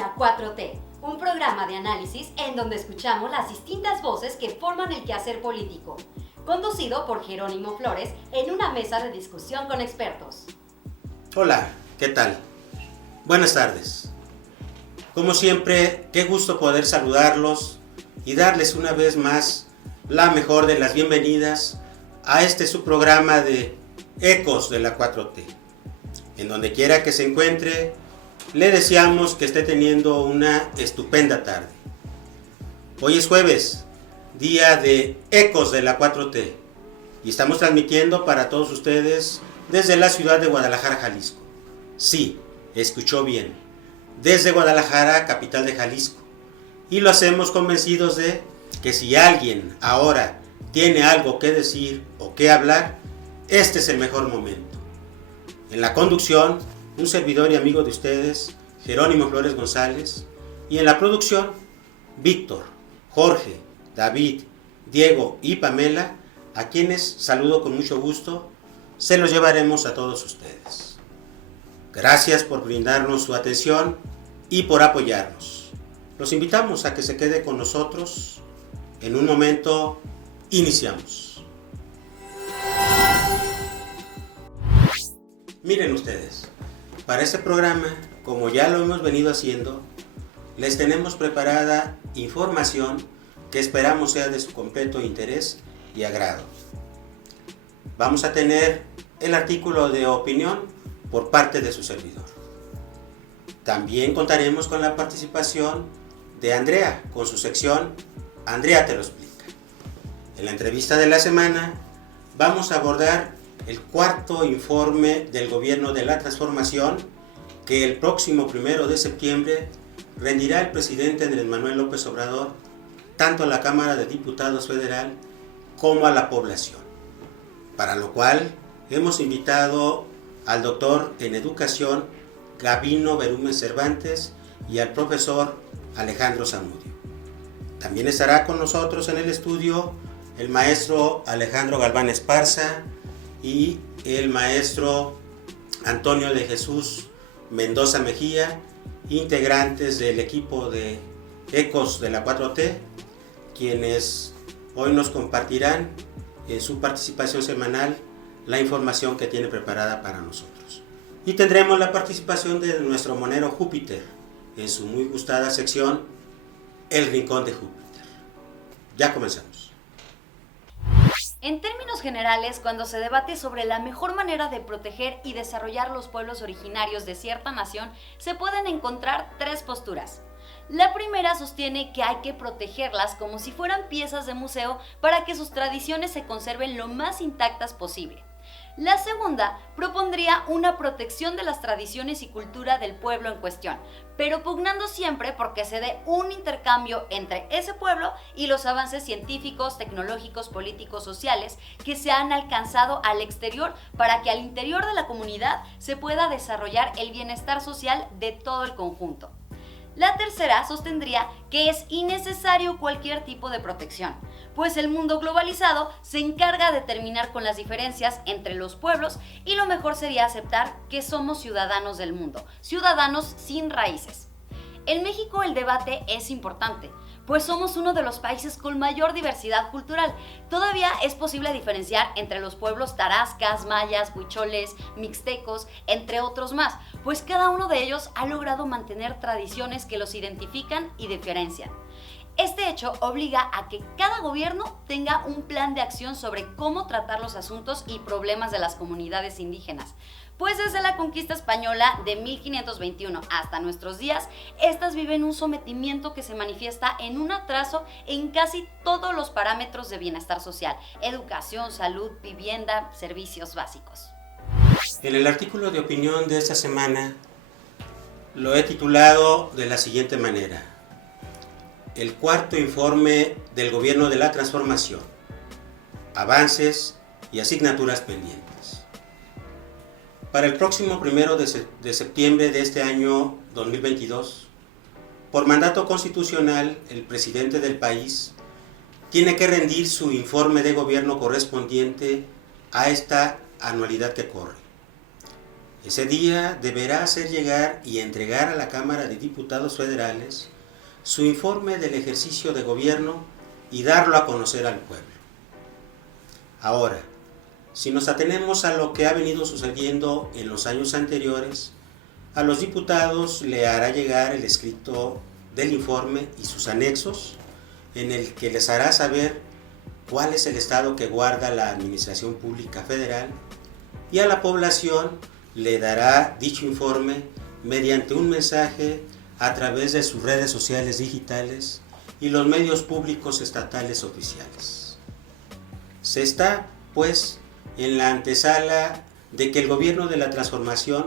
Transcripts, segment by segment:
la 4T, un programa de análisis en donde escuchamos las distintas voces que forman el quehacer político, conducido por Jerónimo Flores en una mesa de discusión con expertos. Hola, ¿qué tal? Buenas tardes. Como siempre, qué gusto poder saludarlos y darles una vez más la mejor de las bienvenidas a este su programa de Ecos de la 4T. En donde quiera que se encuentre, le deseamos que esté teniendo una estupenda tarde. Hoy es jueves, día de Ecos de la 4T, y estamos transmitiendo para todos ustedes desde la ciudad de Guadalajara, Jalisco. Sí, escuchó bien, desde Guadalajara, capital de Jalisco. Y lo hacemos convencidos de que si alguien ahora tiene algo que decir o que hablar, este es el mejor momento. En la conducción, un servidor y amigo de ustedes, Jerónimo Flores González, y en la producción, Víctor, Jorge, David, Diego y Pamela, a quienes saludo con mucho gusto, se los llevaremos a todos ustedes. Gracias por brindarnos su atención y por apoyarnos. Los invitamos a que se quede con nosotros. En un momento, iniciamos. Miren ustedes, para este programa, como ya lo hemos venido haciendo, les tenemos preparada información que esperamos sea de su completo interés y agrado. Vamos a tener el artículo de opinión por parte de su servidor. También contaremos con la participación de Andrea, con su sección Andrea te lo explica. En la entrevista de la semana vamos a abordar el cuarto informe del Gobierno de la Transformación que el próximo 1 de septiembre rendirá el presidente Andrés Manuel López Obrador tanto a la Cámara de Diputados Federal como a la población, para lo cual hemos invitado al doctor en Educación Gabino Berumen Cervantes y al profesor Alejandro Zamudio. También estará con nosotros en el estudio el maestro Alejandro Galván Esparza y el maestro Antonio de Jesús Mendoza Mejía, integrantes del equipo de Ecos de la 4T, quienes hoy nos compartirán en su participación semanal la información que tiene preparada para nosotros. Y tendremos la participación de nuestro monero Júpiter en su muy gustada sección El Rincón de Júpiter. Ya comenzamos. En términos generales, cuando se debate sobre la mejor manera de proteger y desarrollar los pueblos originarios de cierta nación, se pueden encontrar tres posturas. La primera sostiene que hay que protegerlas como si fueran piezas de museo para que sus tradiciones se conserven lo más intactas posible. La segunda propondría una protección de las tradiciones y cultura del pueblo en cuestión, pero pugnando siempre porque se dé un intercambio entre ese pueblo y los avances científicos, tecnológicos, políticos, sociales que se han alcanzado al exterior para que al interior de la comunidad se pueda desarrollar el bienestar social de todo el conjunto. La tercera sostendría que es innecesario cualquier tipo de protección, pues el mundo globalizado se encarga de terminar con las diferencias entre los pueblos y lo mejor sería aceptar que somos ciudadanos del mundo, ciudadanos sin raíces. En México el debate es importante, pues somos uno de los países con mayor diversidad cultural. Todavía es posible diferenciar entre los pueblos tarascas, mayas, huicholes, mixtecos, entre otros más, pues cada uno de ellos ha logrado mantener tradiciones que los identifican y diferencian. Este hecho obliga a que cada gobierno tenga un plan de acción sobre cómo tratar los asuntos y problemas de las comunidades indígenas. Pues desde la conquista española de 1521 hasta nuestros días, estas viven un sometimiento que se manifiesta en un atraso en casi todos los parámetros de bienestar social: educación, salud, vivienda, servicios básicos. En el artículo de opinión de esta semana lo he titulado de la siguiente manera: el cuarto informe del Gobierno de la Transformación, avances y asignaturas pendientes. Para el próximo 1 de septiembre de este año 2022, por mandato constitucional, el presidente del país tiene que rendir su informe de gobierno correspondiente a esta anualidad que corre. Ese día deberá hacer llegar y entregar a la Cámara de Diputados Federales su informe del ejercicio de gobierno y darlo a conocer al pueblo. Ahora, si nos atenemos a lo que ha venido sucediendo en los años anteriores, a los diputados le hará llegar el escrito del informe y sus anexos, en el que les hará saber cuál es el estado que guarda la Administración Pública Federal, y a la población le dará dicho informe mediante un mensaje a través de sus redes sociales digitales y los medios públicos estatales oficiales. Se está, pues, en la antesala de que el gobierno de la transformación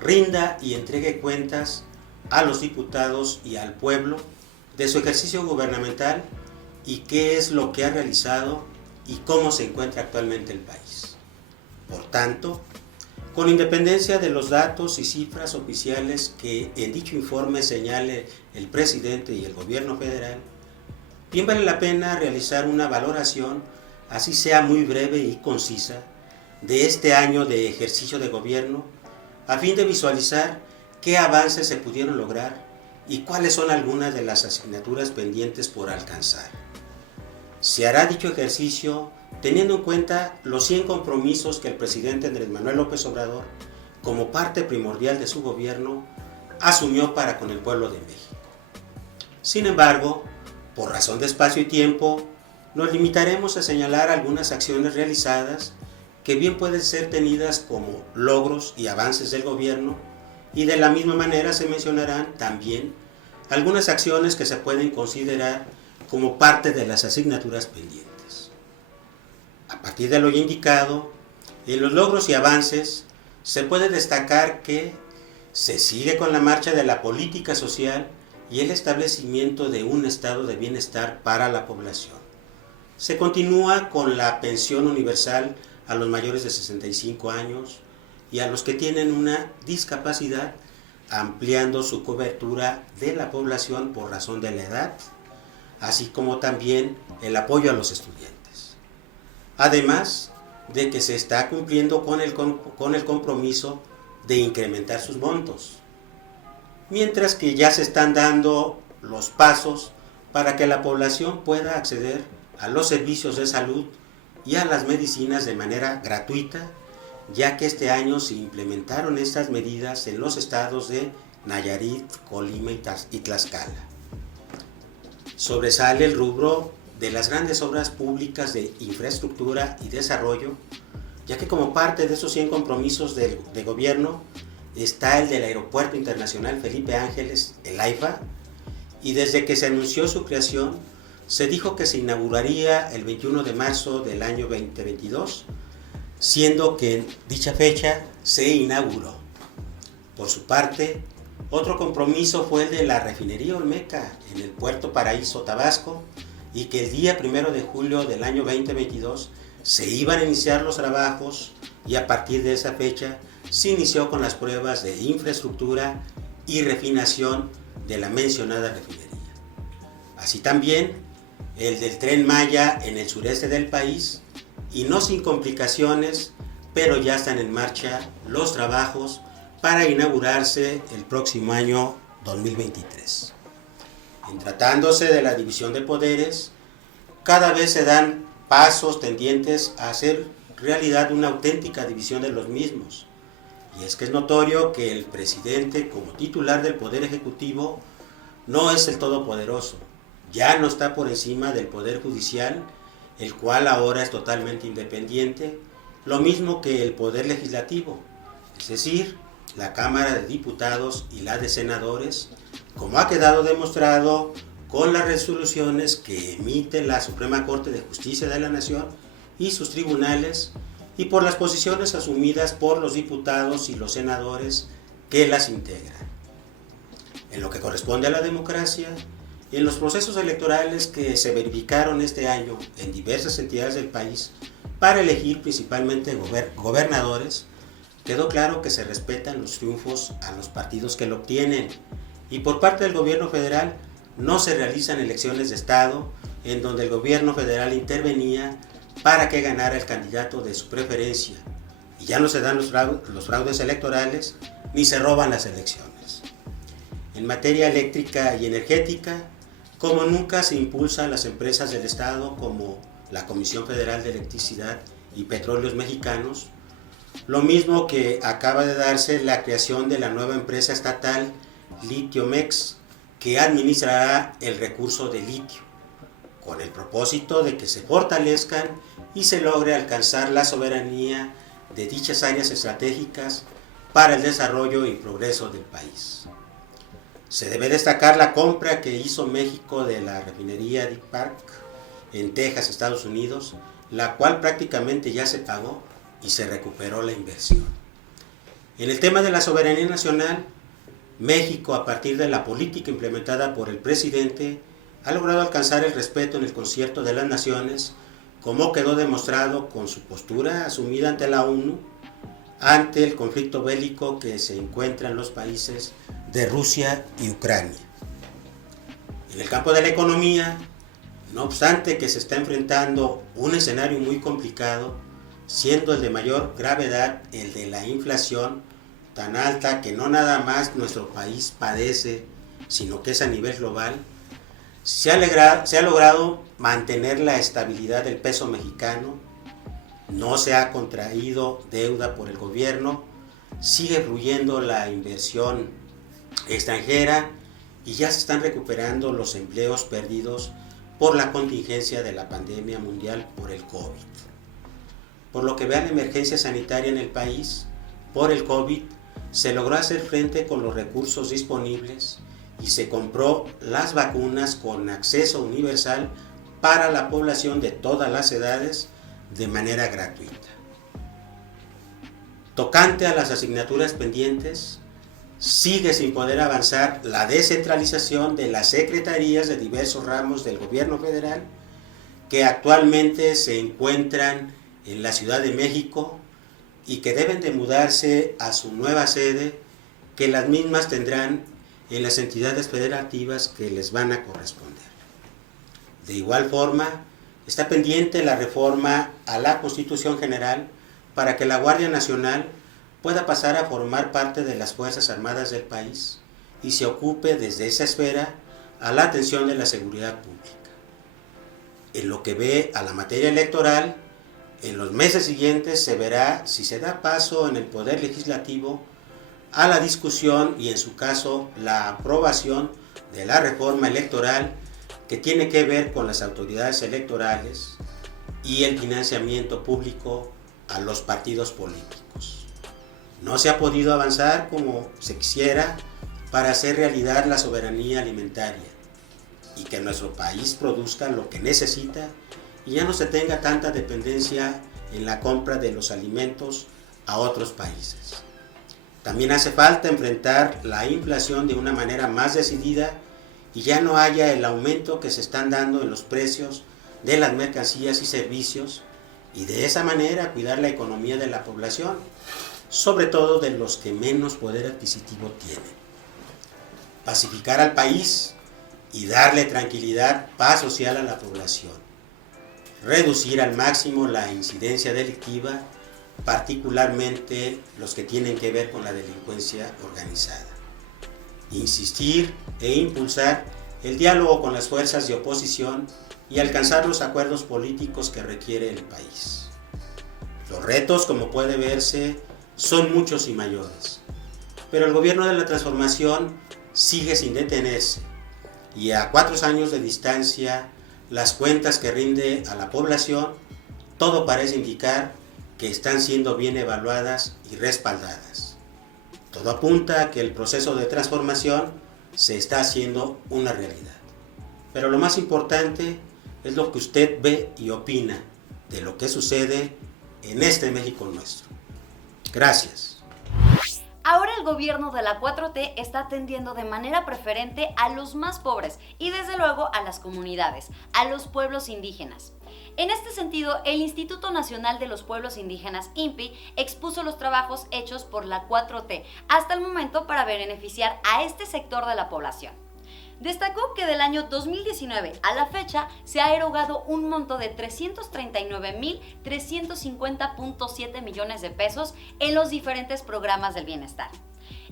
rinda y entregue cuentas a los diputados y al pueblo de su ejercicio gubernamental y qué es lo que ha realizado y cómo se encuentra actualmente el país. Por tanto, con independencia de los datos y cifras oficiales que en dicho informe señale el presidente y el gobierno federal, bien vale la pena realizar una valoración, así sea muy breve y concisa, de este año de ejercicio de gobierno, a fin de visualizar qué avances se pudieron lograr y cuáles son algunas de las asignaturas pendientes por alcanzar. Se hará dicho ejercicio teniendo en cuenta los 100 compromisos que el presidente Andrés Manuel López Obrador, como parte primordial de su gobierno, asumió para con el pueblo de México. Sin embargo, por razón de espacio y tiempo, nos limitaremos a señalar algunas acciones realizadas que bien pueden ser tenidas como logros y avances del gobierno, y de la misma manera se mencionarán también algunas acciones que se pueden considerar como parte de las asignaturas pendientes. A partir de lo ya indicado, en los logros y avances se puede destacar que se sigue con la marcha de la política social y el establecimiento de un estado de bienestar para la población. Se continúa con la pensión universal a los mayores de 65 años y a los que tienen una discapacidad, ampliando su cobertura de la población por razón de la edad, así como también el apoyo a los estudiantes. Además de que se está cumpliendo con el compromiso de incrementar sus montos, mientras que ya se están dando los pasos para que la población pueda acceder a los servicios de salud y a las medicinas de manera gratuita, ya que este año se implementaron estas medidas en los estados de Nayarit, Colima y Tlaxcala. Sobresale el rubro de las grandes obras públicas de infraestructura y desarrollo, ya que como parte de esos 100 compromisos de gobierno está el del Aeropuerto Internacional Felipe Ángeles, el AIFA, y desde que se anunció su creación, se dijo que se inauguraría el 21 de marzo del año 2022, siendo que en dicha fecha se inauguró. Por su parte, otro compromiso fue el de la refinería Olmeca en el Puerto Paraíso, Tabasco, y que el día 1 de julio del año 2022 se iban a iniciar los trabajos y a partir de esa fecha se inició con las pruebas de infraestructura y refinación de la mencionada refinería. Así también el del Tren Maya en el sureste del país, y no sin complicaciones, pero ya están en marcha los trabajos para inaugurarse el próximo año 2023. En tratándose de la división de poderes, cada vez se dan pasos tendientes a hacer realidad una auténtica división de los mismos. Y es que es notorio que el presidente, como titular del Poder Ejecutivo, no es el todopoderoso, ya no está por encima del Poder Judicial, el cual ahora es totalmente independiente, lo mismo que el Poder Legislativo, es decir, la Cámara de Diputados y la de Senadores, como ha quedado demostrado con las resoluciones que emite la Suprema Corte de Justicia de la Nación y sus tribunales, y por las posiciones asumidas por los diputados y los senadores que las integran. En lo que corresponde a la democracia, en los procesos electorales que se verificaron este año en diversas entidades del país para elegir principalmente gobernadores, quedó claro que se respetan los triunfos a los partidos que lo obtienen, y por parte del gobierno federal no se realizan elecciones de estado en donde el gobierno federal intervenía para que ganara el candidato de su preferencia, y ya no se dan los fraudes electorales ni se roban las elecciones. En materia eléctrica y energética, como nunca se impulsan las empresas del Estado como la Comisión Federal de Electricidad y Petróleos Mexicanos, lo mismo que acaba de darse la creación de la nueva empresa estatal Litiomex, que administrará el recurso de litio, con el propósito de que se fortalezcan y se logre alcanzar la soberanía de dichas áreas estratégicas para el desarrollo y progreso del país. Se debe destacar la compra que hizo México de la refinería Deer Park en Texas, Estados Unidos, la cual prácticamente ya se pagó y se recuperó la inversión. En el tema de la soberanía nacional, México, a partir de la política implementada por el presidente, ha logrado alcanzar el respeto en el concierto de las naciones, como quedó demostrado con su postura asumida ante la ONU, ante el conflicto bélico que se encuentra en los países de Rusia y Ucrania. En el campo de la economía, no obstante que se está enfrentando un escenario muy complicado, siendo el de mayor gravedad el de la inflación tan alta que no nada más nuestro país padece, sino que es a nivel global, se ha logrado mantener la estabilidad del peso mexicano, no se ha contraído deuda por el gobierno, sigue fluyendo la inversión extranjera y ya se están recuperando los empleos perdidos por la contingencia de la pandemia mundial por el COVID. Por lo que vea la emergencia sanitaria en el país, por el COVID, se logró hacer frente con los recursos disponibles y se compró las vacunas con acceso universal para la población de todas las edades de manera gratuita. Tocante a las asignaturas pendientes, sigue sin poder avanzar la descentralización de las secretarías de diversos ramos del gobierno federal que actualmente se encuentran en la Ciudad de México y que deben de mudarse a su nueva sede, que las mismas tendrán en las entidades federativas que les van a corresponder. De igual forma, está pendiente la reforma a la Constitución General para que la Guardia Nacional pueda pasar a formar parte de las Fuerzas Armadas del país y se ocupe desde esa esfera a la atención de la seguridad pública. En lo que ve a la materia electoral, en los meses siguientes se verá si se da paso en el Poder Legislativo a la discusión y en su caso la aprobación de la reforma electoral que tiene que ver con las autoridades electorales y el financiamiento público a los partidos políticos. No se ha podido avanzar como se quisiera para hacer realidad la soberanía alimentaria y que nuestro país produzca lo que necesita y ya no se tenga tanta dependencia en la compra de los alimentos a otros países. También hace falta enfrentar la inflación de una manera más decidida y ya no haya el aumento que se están dando en los precios de las mercancías y servicios y de esa manera cuidar la economía de la población, sobre todo de los que menos poder adquisitivo tienen. Pacificar al país y darle tranquilidad, paz social a la población. Reducir al máximo la incidencia delictiva, particularmente los que tienen que ver con la delincuencia organizada. Insistir e impulsar el diálogo con las fuerzas de oposición y alcanzar los acuerdos políticos que requiere el país. Los retos, como puede verse, son muchos y mayores, pero el gobierno de la transformación sigue sin detenerse y a 4 años de distancia, las cuentas que rinde a la población, todo parece indicar que están siendo bien evaluadas y respaldadas. Todo apunta a que el proceso de transformación se está haciendo una realidad. Pero lo más importante es lo que usted ve y opina de lo que sucede en este México nuestro. Gracias. Ahora el gobierno de la 4T está atendiendo de manera preferente a los más pobres y desde luego a las comunidades, a los pueblos indígenas. En este sentido, el Instituto Nacional de los Pueblos Indígenas, INPI, expuso los trabajos hechos por la 4T hasta el momento para beneficiar a este sector de la población. Destacó que del año 2019 a la fecha se ha erogado un monto de 339.350.7 millones de pesos en los diferentes programas del bienestar.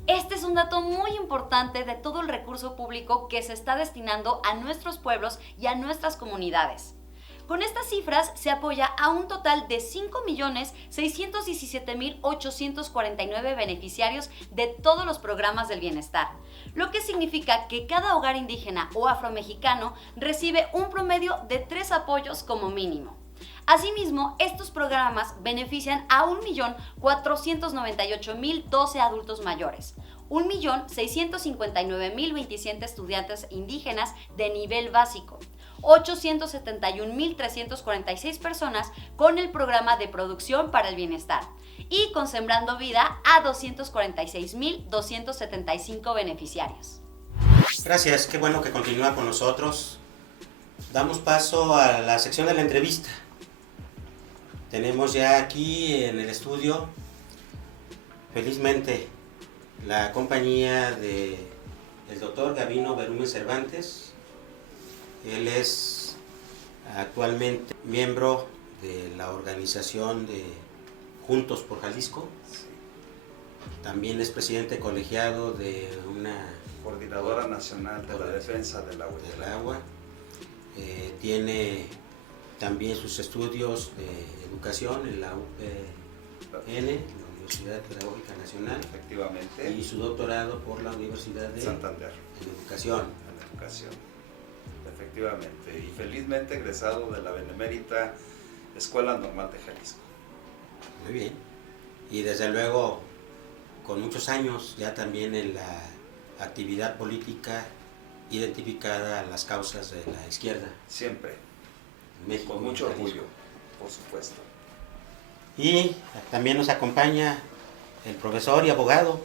Este es un dato muy importante de todo el recurso público que se está destinando a nuestros pueblos y a nuestras comunidades. Con estas cifras se apoya a un total de 5.617.849 beneficiarios de todos los programas del bienestar, lo que significa que cada hogar indígena o afromexicano recibe un promedio de 3 apoyos como mínimo. Asimismo, estos programas benefician a 1.498.012 adultos mayores, 1.659.027 estudiantes indígenas de nivel básico, 871.346 personas con el programa de producción para el bienestar y con Sembrando Vida a 246.275 beneficiarios. Gracias, qué bueno que continúa con nosotros. Damos paso a la sección de la entrevista. Tenemos ya aquí en el estudio, felizmente, la compañía del doctor Gavino Berumen Cervantes. Él es actualmente miembro de la organización de Juntos por Jalisco. También es presidente colegiado de una Coordinadora Nacional de la Defensa del Agua. Tiene también sus estudios de educación en la UPN, la Universidad Pedagógica Nacional. Efectivamente. Y su doctorado por la Universidad de Santander. En Educación. En Educación. Efectivamente. Y felizmente egresado de la Benemérita Escuela Normal de Jalisco. Muy bien. Y desde luego, con muchos años ya también en la actividad política identificada a las causas de la izquierda. Siempre. En México, con mucho orgullo, por supuesto. Y también nos acompaña el profesor y abogado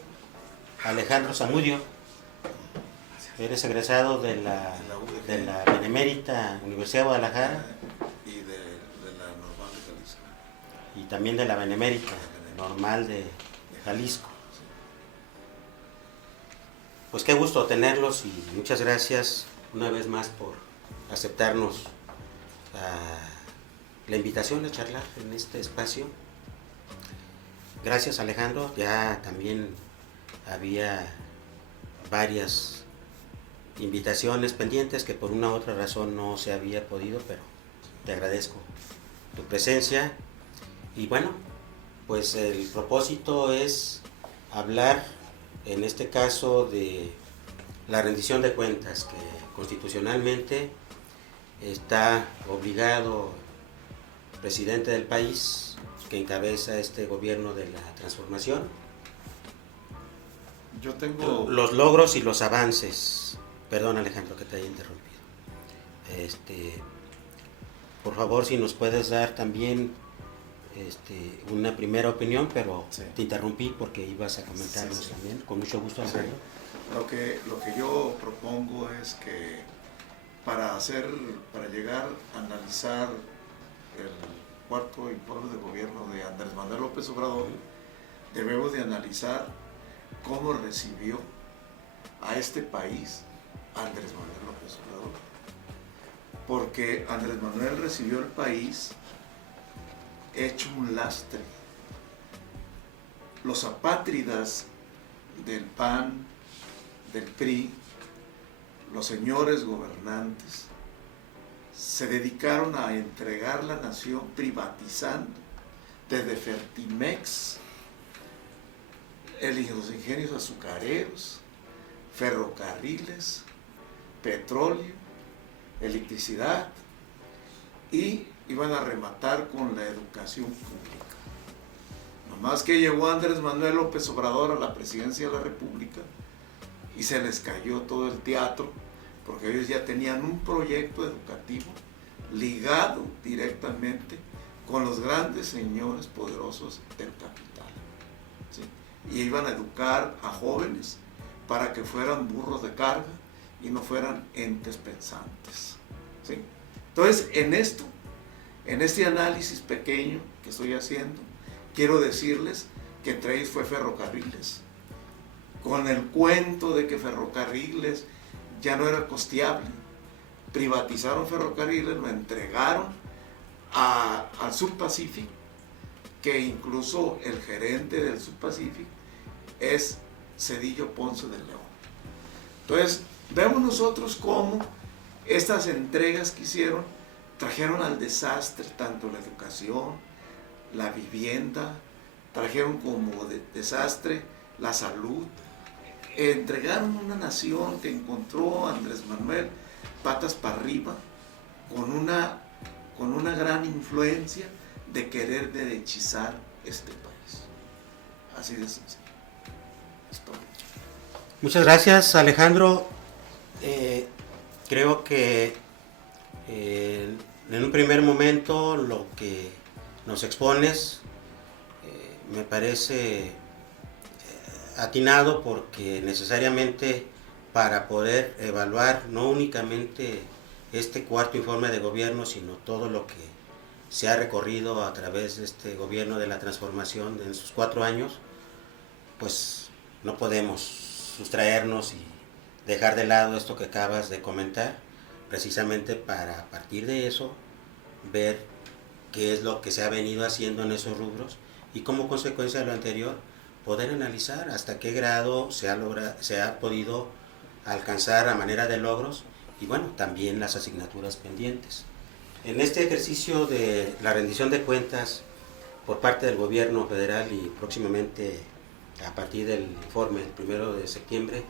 Alejandro Zamudio. Eres egresado de la Benemérita Universidad de Guadalajara. Y de la Normal de Jalisco. Y también de la Benemérita Normal de Jalisco. Pues qué gusto tenerlos y muchas gracias una vez más por aceptarnos la invitación a charlar en este espacio. Gracias, Alejandro. Ya también había varias invitaciones pendientes que por una u otra razón no se había podido, pero te agradezco tu presencia. Y bueno, pues el propósito es hablar en este caso de la rendición de cuentas, que constitucionalmente está obligado el presidente del país, que encabeza este gobierno de la transformación. Yo tengo... Los logros y los avances. Perdón, Alejandro, que te haya interrumpido. Por favor, si nos puedes dar también una primera opinión, pero sí. Te interrumpí porque ibas a comentarnos sí. También. Con mucho gusto, Alejandro. Sí. Lo que yo propongo es que para llegar a analizar el cuarto informe de gobierno de Andrés Manuel López Obrador, debemos de analizar cómo recibió a este país Andrés Manuel López Obrador. Porque Andrés Manuel recibió el país hecho un lastre. Los apátridas del PAN, del PRI, los señores gobernantes, se dedicaron a entregar la nación privatizando desde Fertimex, los ingenios azucareros, ferrocarriles, petróleo, electricidad, y iban a rematar con la educación pública. Nomás que llegó Andrés Manuel López Obrador a la presidencia de la República y se les cayó todo el teatro, porque ellos ya tenían un proyecto educativo ligado directamente con los grandes señores poderosos del capital, ¿sí? Y iban a educar a jóvenes para que fueran burros de carga y no fueran entes pensantes, ¿sí? Entonces, en este análisis pequeño que estoy haciendo, quiero decirles que entre ellos fue Ferrocarriles, con el cuento de que Ferrocarriles ya no era costeable. Privatizaron ferrocarriles, lo entregaron al Subpacific, que incluso el gerente del Subpacific es Cedillo Ponce de León. Entonces, vemos nosotros cómo estas entregas que hicieron trajeron al desastre tanto la educación, la vivienda, trajeron como desastre la salud. Entregaron una nación que encontró a Andrés Manuel patas para arriba, con una gran influencia de querer derechizar este país. Así de sencillo. Es todo. Muchas gracias, Alejandro. Creo que en un primer momento lo que nos expones me parece atinado, porque necesariamente para poder evaluar no únicamente este cuarto informe de gobierno, sino todo lo que se ha recorrido a través de este gobierno de la transformación en sus 4 años, pues no podemos sustraernos y dejar de lado esto que acabas de comentar, precisamente para a partir de eso ver qué es lo que se ha venido haciendo en esos rubros y como consecuencia de lo anterior poder analizar hasta qué grado se ha podido alcanzar a manera de logros y bueno, también las asignaturas pendientes. En este ejercicio de la rendición de cuentas por parte del gobierno federal y próximamente a partir del informe el 1 de septiembre,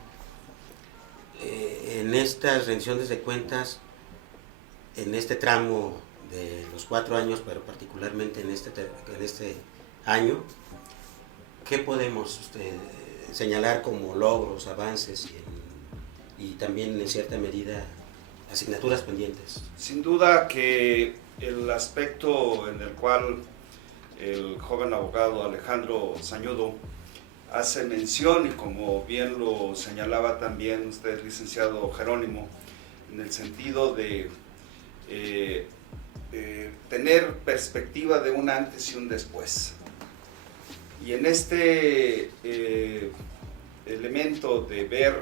en estas rendiciones de cuentas, en este tramo de los 4 años, pero particularmente en este año, ¿qué podemos señalar como logros, avances y también en cierta medida asignaturas pendientes? Sin duda que el aspecto en el cual el joven abogado Alejandro Sañudo hace mención, y como bien lo señalaba también usted, licenciado Jerónimo, en el sentido de tener perspectiva de un antes y un después. Y en este elemento de ver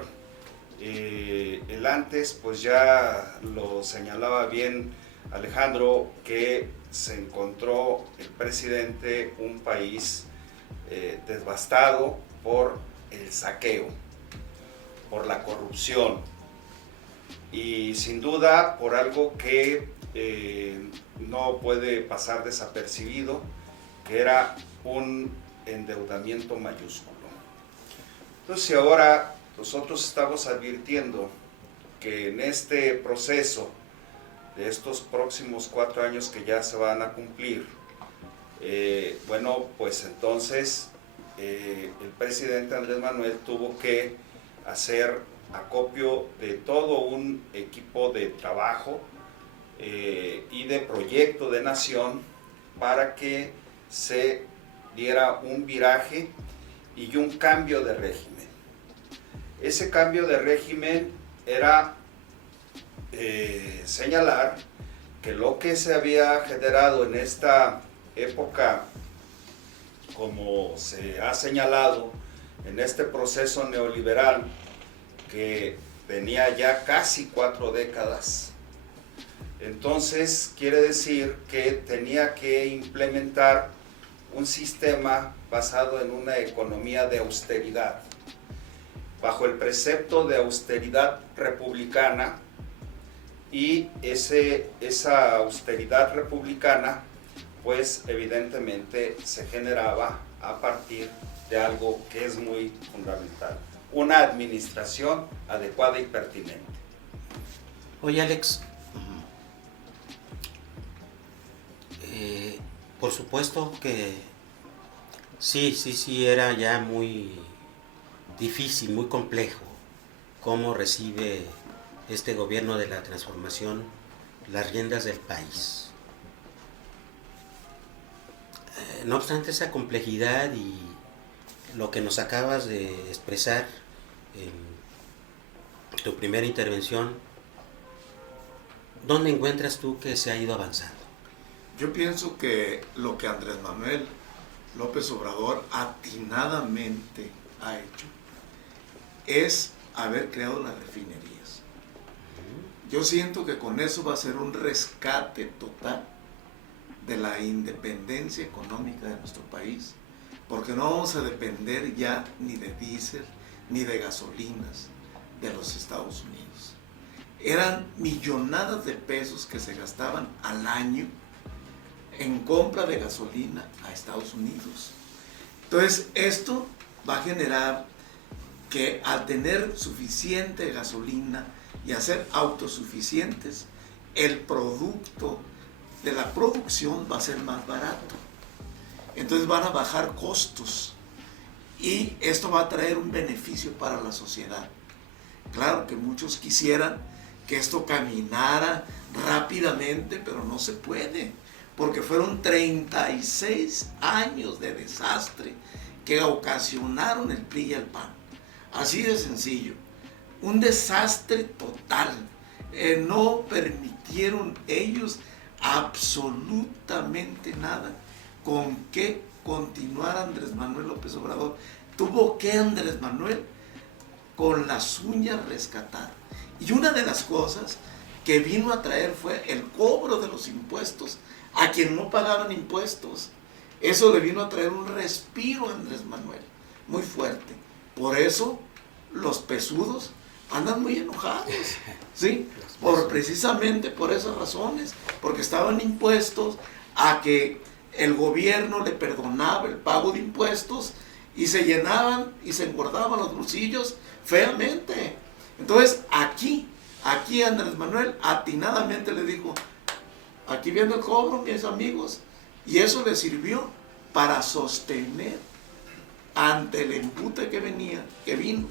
el antes, pues ya lo señalaba bien Alejandro, que se encontró el presidente un país devastado por el saqueo, por la corrupción y sin duda por algo que no puede pasar desapercibido, que era un endeudamiento mayúsculo. Entonces, si ahora nosotros estamos advirtiendo que en este proceso de estos próximos 4 años que ya se van a cumplir, bueno, pues entonces el presidente Andrés Manuel tuvo que hacer acopio de todo un equipo de trabajo y de proyecto de nación para que se diera un viraje y un cambio de régimen. Ese cambio de régimen era señalar que lo que se había generado en esta época, como se ha señalado, en este proceso neoliberal que tenía ya casi 4 décadas, entonces quiere decir que tenía que implementar un sistema basado en una economía de austeridad, bajo el precepto de austeridad republicana, y esa austeridad republicana pues evidentemente se generaba a partir de algo que es muy fundamental: una administración adecuada y pertinente. Oye, Alex, por supuesto que sí, era ya muy difícil, muy complejo cómo recibe este gobierno de la transformación las riendas del país. No obstante esa complejidad y lo que nos acabas de expresar en tu primera intervención, ¿dónde encuentras tú que se ha ido avanzando? Yo pienso que lo que Andrés Manuel López Obrador atinadamente ha hecho es haber creado las refinerías. Yo siento que con eso va a ser un rescate total de la independencia económica de nuestro país, porque no vamos a depender ya ni de diésel ni de gasolinas de los Estados Unidos. Eran millonadas de pesos que se gastaban al año en compra de gasolina a Estados Unidos. Entonces esto va a generar que al tener suficiente gasolina y a ser autosuficientes, el producto de la producción va a ser más barato. Entonces van a bajar costos y esto va a traer un beneficio para la sociedad. Claro que muchos quisieran que esto caminara rápidamente, pero no se puede, porque fueron 36 años de desastre que ocasionaron el PRI y el PAN. Así de sencillo, un desastre total. No permitieron ellos absolutamente nada con que continuara Andrés Manuel López Obrador. Tuvo que Andrés Manuel con las uñas rescatar. Y una de las cosas que vino a traer fue el cobro de los impuestos a quien no pagaban impuestos. Eso le vino a traer un respiro a Andrés Manuel, muy fuerte. Por eso los pesudos andan muy enojados, ¿sí? Precisamente por esas razones, porque estaban impuestos a que el gobierno le perdonaba el pago de impuestos y se llenaban y se engordaban los bolsillos feamente. Entonces aquí Andrés Manuel atinadamente le dijo, aquí viene el cobro, mis amigos, y eso le sirvió para sostener ante el embute que vino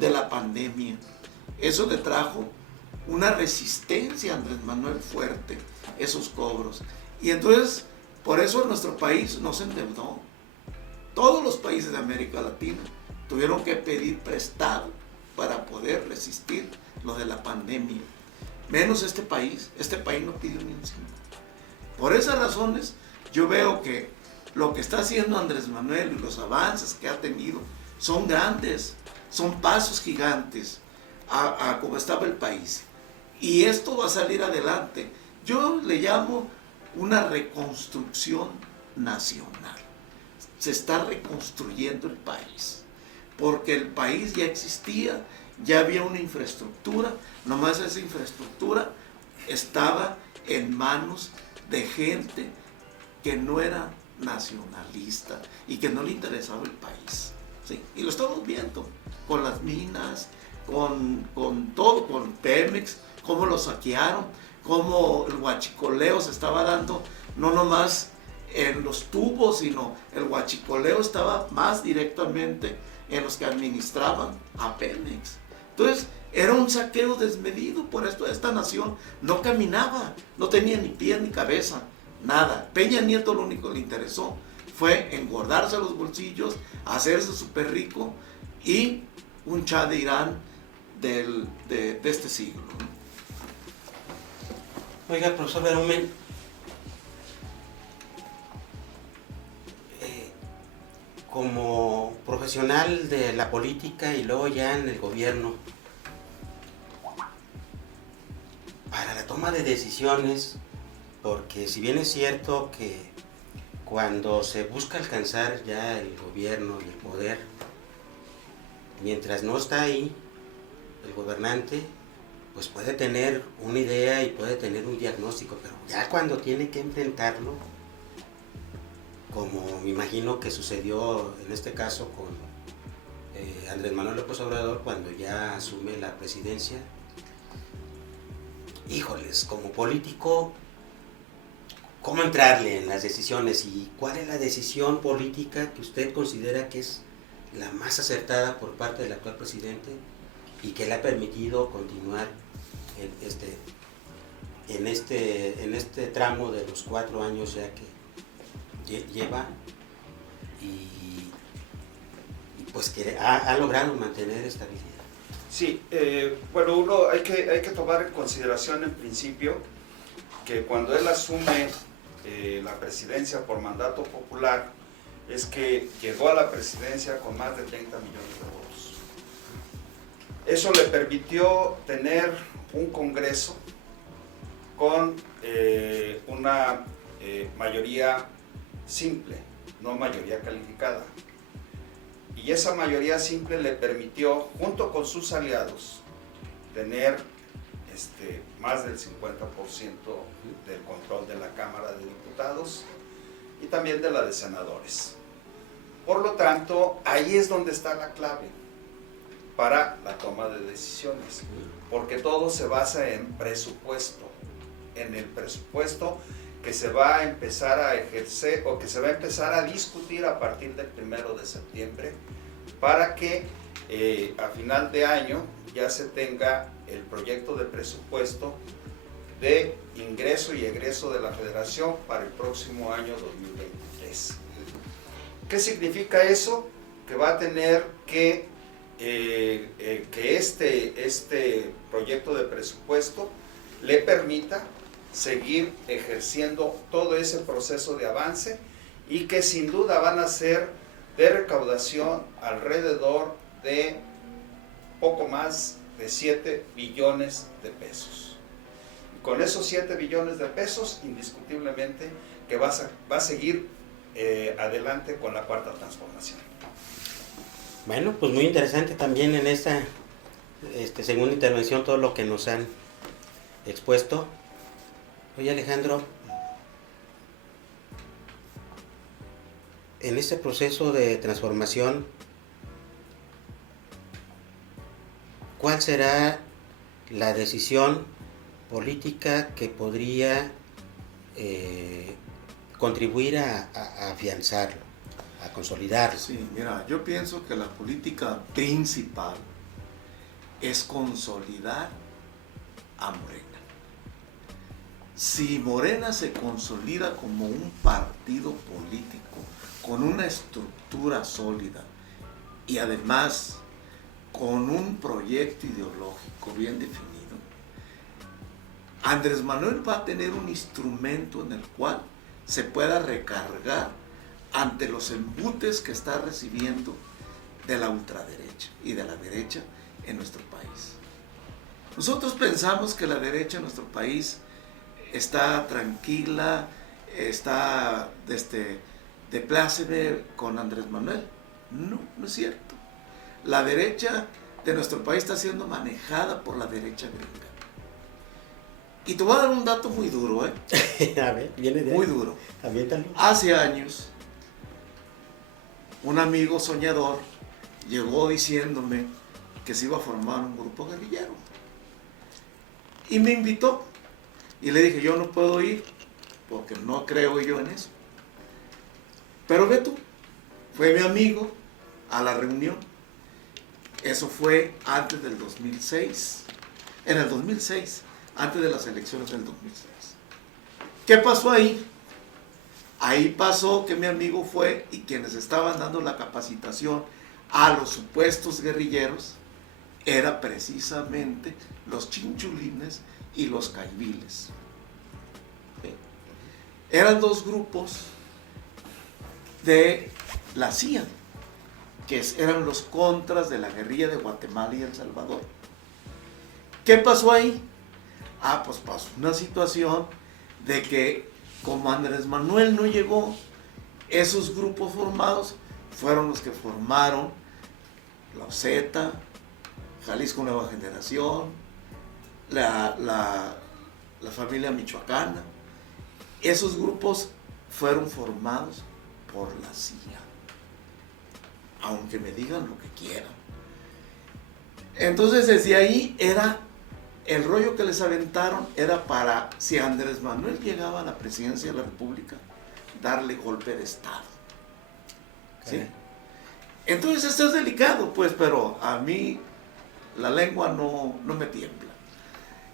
de la pandemia. Eso le trajo una resistencia a Andrés Manuel fuerte, esos cobros. Y entonces, por eso nuestro país no se endeudó. Todos los países de América Latina tuvieron que pedir prestado para poder resistir lo de la pandemia. Menos este país no pidió ni un centavo. Por esas razones, yo veo que lo que está haciendo Andrés Manuel y los avances que ha tenido son grandes, son pasos gigantes a como estaba el país. Y esto va a salir adelante. Yo le llamo una reconstrucción nacional. Se está reconstruyendo el país, porque el país ya existía, ya había una infraestructura, nomás esa infraestructura estaba en manos de gente que no era nacionalista y que no le interesaba el país, ¿sí? Y lo estamos viendo con las minas, con todo, con Pemex, cómo lo saquearon, cómo el huachicoleo se estaba dando, no nomás en los tubos, sino el huachicoleo estaba más directamente en los que administraban a Pemex. Entonces era un saqueo desmedido. Por esto esta nación no caminaba, no tenía ni pie ni cabeza, nada. Peña Nieto lo único que le interesó fue engordarse los bolsillos, hacerse súper rico y un Shah de Irán de este siglo. Oiga, profesor Berumen, como profesional de la política y luego ya en el gobierno, para la toma de decisiones, porque si bien es cierto que cuando se busca alcanzar ya el gobierno y el poder, mientras no está ahí el gobernante, pues puede tener una idea y puede tener un diagnóstico, pero ya cuando tiene que enfrentarlo, como me imagino que sucedió en este caso con Andrés Manuel López Obrador cuando ya asume la presidencia, híjoles, como político, ¿cómo entrarle en las decisiones? ¿Y cuál es la decisión política que usted considera que es la más acertada por parte del actual presidente y que le ha permitido continuar en este tramo de los 4 años ya que lleva y pues que ha logrado mantener estabilidad? Sí, bueno, hay que tomar en consideración en principio que cuando él asume la presidencia por mandato popular, es que llegó a la presidencia con más de 30 millones de votos. Eso le permitió tener un Congreso con una mayoría simple, no mayoría calificada. Y esa mayoría simple le permitió, junto con sus aliados, tener más del 50% del control de la Cámara de Diputados y también de la de senadores. Por lo tanto, ahí es donde está la clave para la toma de decisiones, porque todo se basa en presupuesto, en el presupuesto que se va a empezar a ejercer o que se va a empezar a discutir a partir del 1 de septiembre para que a final de año ya se tenga el proyecto de presupuesto de ingreso y egreso de la Federación para el próximo año 2023. ¿Qué significa eso? Que va a tener que este proyecto de presupuesto le permita seguir ejerciendo todo ese proceso de avance y que sin duda van a ser de recaudación alrededor de poco más de 7 billones de pesos. Con esos 7 billones de pesos, indiscutiblemente que va a seguir adelante con la cuarta transformación. Bueno, pues muy interesante también en esta segunda intervención todo lo que nos han expuesto. Oye, Alejandro, en este proceso de transformación, ¿cuál será la decisión política que podría contribuir a afianzarlo, a consolidarlo? Sí, mira, yo pienso que la política principal es consolidar a Morena. Si Morena se consolida como un partido político con una estructura sólida y además con un proyecto ideológico bien definido, Andrés Manuel va a tener un instrumento en el cual se pueda recargar ante los embutes que está recibiendo de la ultraderecha y de la derecha en nuestro país. Nosotros pensamos que la derecha en nuestro país está tranquila, está de pláceme con Andrés Manuel. No, no es cierto. La derecha de nuestro país está siendo manejada por la derecha gringa. Y te voy a dar un dato muy duro, A ver, viene de ahí. Muy duro. Aviéntalo. Hace años, un amigo soñador llegó diciéndome que se iba a formar un grupo guerrillero. Y me invitó. Y le dije, yo no puedo ir porque no creo yo en eso. Pero ve tú, fue mi amigo a la reunión. Eso fue antes del 2006. En el 2006, antes de las elecciones del 2006. ¿Qué pasó ahí? Ahí pasó que mi amigo fue y quienes estaban dando la capacitación a los supuestos guerrilleros era precisamente los chinchulines y los caiviles. Eran dos grupos de la CIA, que eran los contras de la guerrilla de Guatemala y El Salvador. ¿Qué pasó ahí? Pues pasó una situación de que como Andrés Manuel no llegó, esos grupos formados fueron los que formaron la OZ, Jalisco Nueva Generación, la familia michoacana. Esos grupos fueron formados por la CIA, aunque me digan lo que quieran. Entonces desde ahí era el rollo que les aventaron, era para, si Andrés Manuel llegaba a la presidencia de la República, darle golpe de Estado. ¿Sí? Entonces esto es delicado, pues, pero a mí la lengua no me tiembla.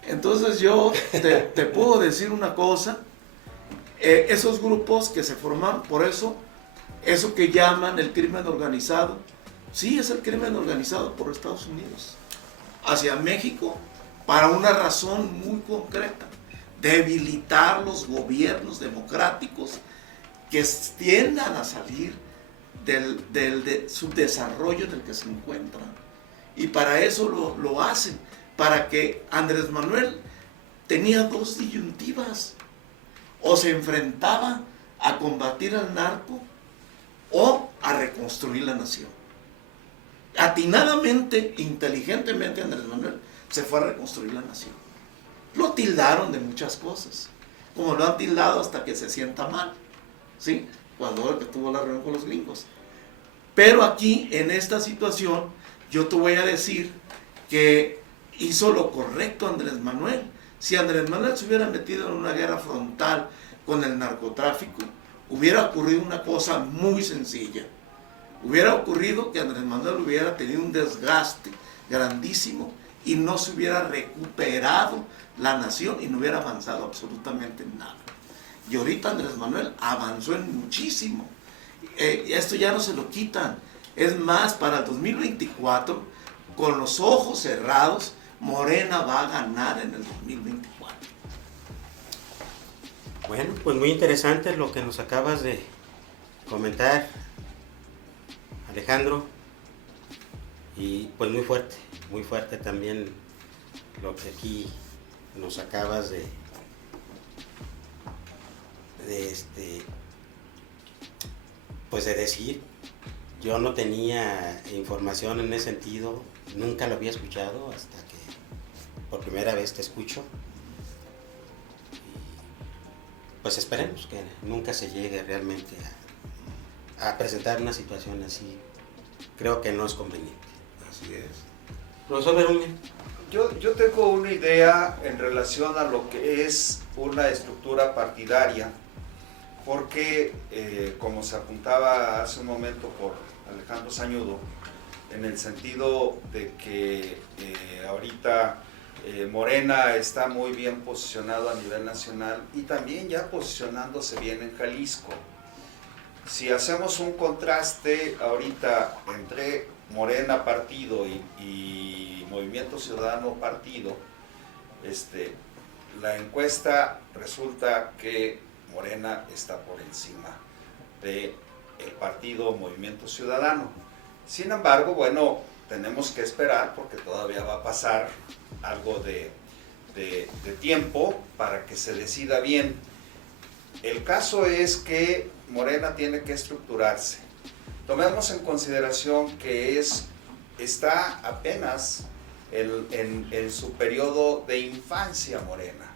Entonces yo te puedo decir una cosa, esos grupos que se formaron, por eso que llaman el crimen organizado, sí es el crimen organizado por Estados Unidos, hacia México, para una razón muy concreta, debilitar los gobiernos democráticos que tiendan a salir del subdesarrollo en el que se encuentran Y para eso lo hacen, para que Andrés Manuel tenía dos disyuntivas: o se enfrentaba a combatir al narco o a reconstruir la nación. Atinadamente, inteligentemente, Andrés Manuel se fue a reconstruir la nación. Lo tildaron de muchas cosas, como lo han tildado hasta que se sienta mal, ¿sí? Cuando tuvo la reunión con los gringos. Pero aquí, en esta situación, yo te voy a decir que hizo lo correcto Andrés Manuel. Si Andrés Manuel se hubiera metido en una guerra frontal con el narcotráfico, hubiera ocurrido una cosa muy sencilla. Hubiera ocurrido que Andrés Manuel hubiera tenido un desgaste grandísimo y no se hubiera recuperado la nación y no hubiera avanzado absolutamente nada. Y ahorita Andrés Manuel avanzó en muchísimo. Esto ya no se lo quitan. Es más, para el 2024, con los ojos cerrados, Morena va a ganar en el 2024. Bueno, pues muy interesante lo que nos acabas de comentar, Alejandro, y pues muy fuerte también lo que aquí nos acabas de decir. Yo no tenía información en ese sentido, nunca lo había escuchado hasta que por primera vez te escucho. Y pues esperemos que nunca se llegue realmente a presentar una situación así. Creo que no es conveniente. Así es. Profesor Berumen. Yo tengo una idea en relación a lo que es una estructura partidaria, porque como se apuntaba hace un momento por Alejandro Sañudo, en el sentido de que ahorita Morena está muy bien posicionado a nivel nacional y también ya posicionándose bien en Jalisco. Si hacemos un contraste ahorita entre Morena partido y Movimiento Ciudadano partido, la encuesta resulta que Morena está por encima del partido Movimiento Ciudadano. Sin embargo, bueno, tenemos que esperar porque todavía va a pasar algo de tiempo para que se decida bien. El caso es que Morena tiene que estructurarse. Tomemos en consideración que está apenas en su periodo de infancia Morena,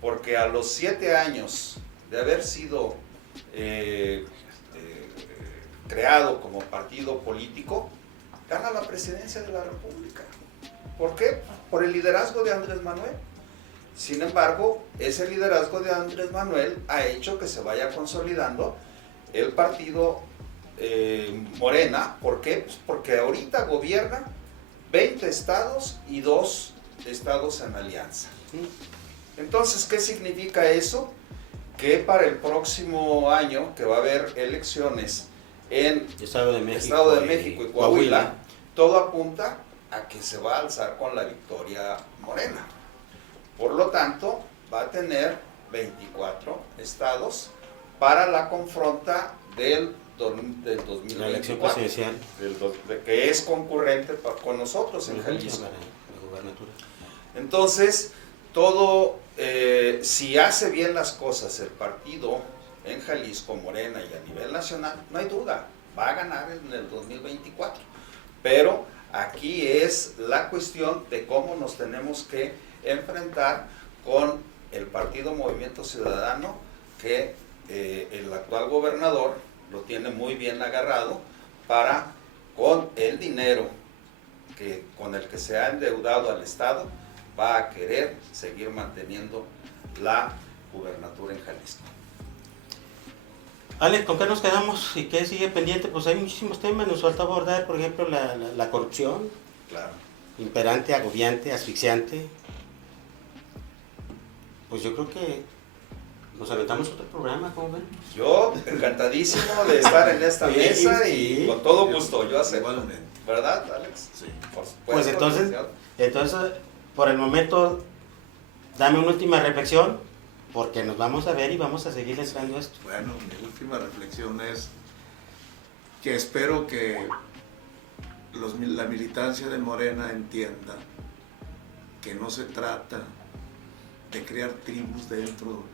porque a los 7 años de haber sido creado como partido político, gana la presidencia de la República. ¿Por qué? Por el liderazgo de Andrés Manuel. Sin embargo, ese liderazgo de Andrés Manuel ha hecho que se vaya consolidando el partido Morena. ¿Por qué? Pues porque ahorita gobierna 20 estados y 2 estados en alianza. Entonces, ¿qué significa eso? Que para el próximo año, que va a haber elecciones en Estado de México y Coahuila, todo apunta a que se va a alzar con la victoria Morena. Por lo tanto, va a tener 24 estados para la confronta del 2024, la elección presidencial, que es concurrente con nosotros en Jalisco. Entonces, todo, si hace bien las cosas el partido en Jalisco, Morena y a nivel nacional, no hay duda, va a ganar en el 2024. Pero aquí es la cuestión de cómo nos tenemos que enfrentar con el partido Movimiento Ciudadano, que el actual gobernador lo tiene muy bien agarrado para, con el dinero con el que se ha endeudado al Estado, va a querer seguir manteniendo la gubernatura en Jalisco. Alex, ¿con qué nos quedamos y qué sigue pendiente? Pues hay muchísimos temas, nos falta abordar, por ejemplo, la corrupción, Claro. imperante, agobiante, asfixiante. Pues yo creo que nos aventamos otro programa, ¿cómo ven? Yo encantadísimo de estar en esta mesa y con todo gusto, yo acepto. Igualmente. ¿Verdad, Alex? Sí. Por supuesto. Pues entonces, por el momento, dame una última reflexión, porque nos vamos a ver y vamos a seguir entrando esto. Bueno, mi última reflexión es que espero que la militancia de Morena entienda que no se trata de crear tribus dentro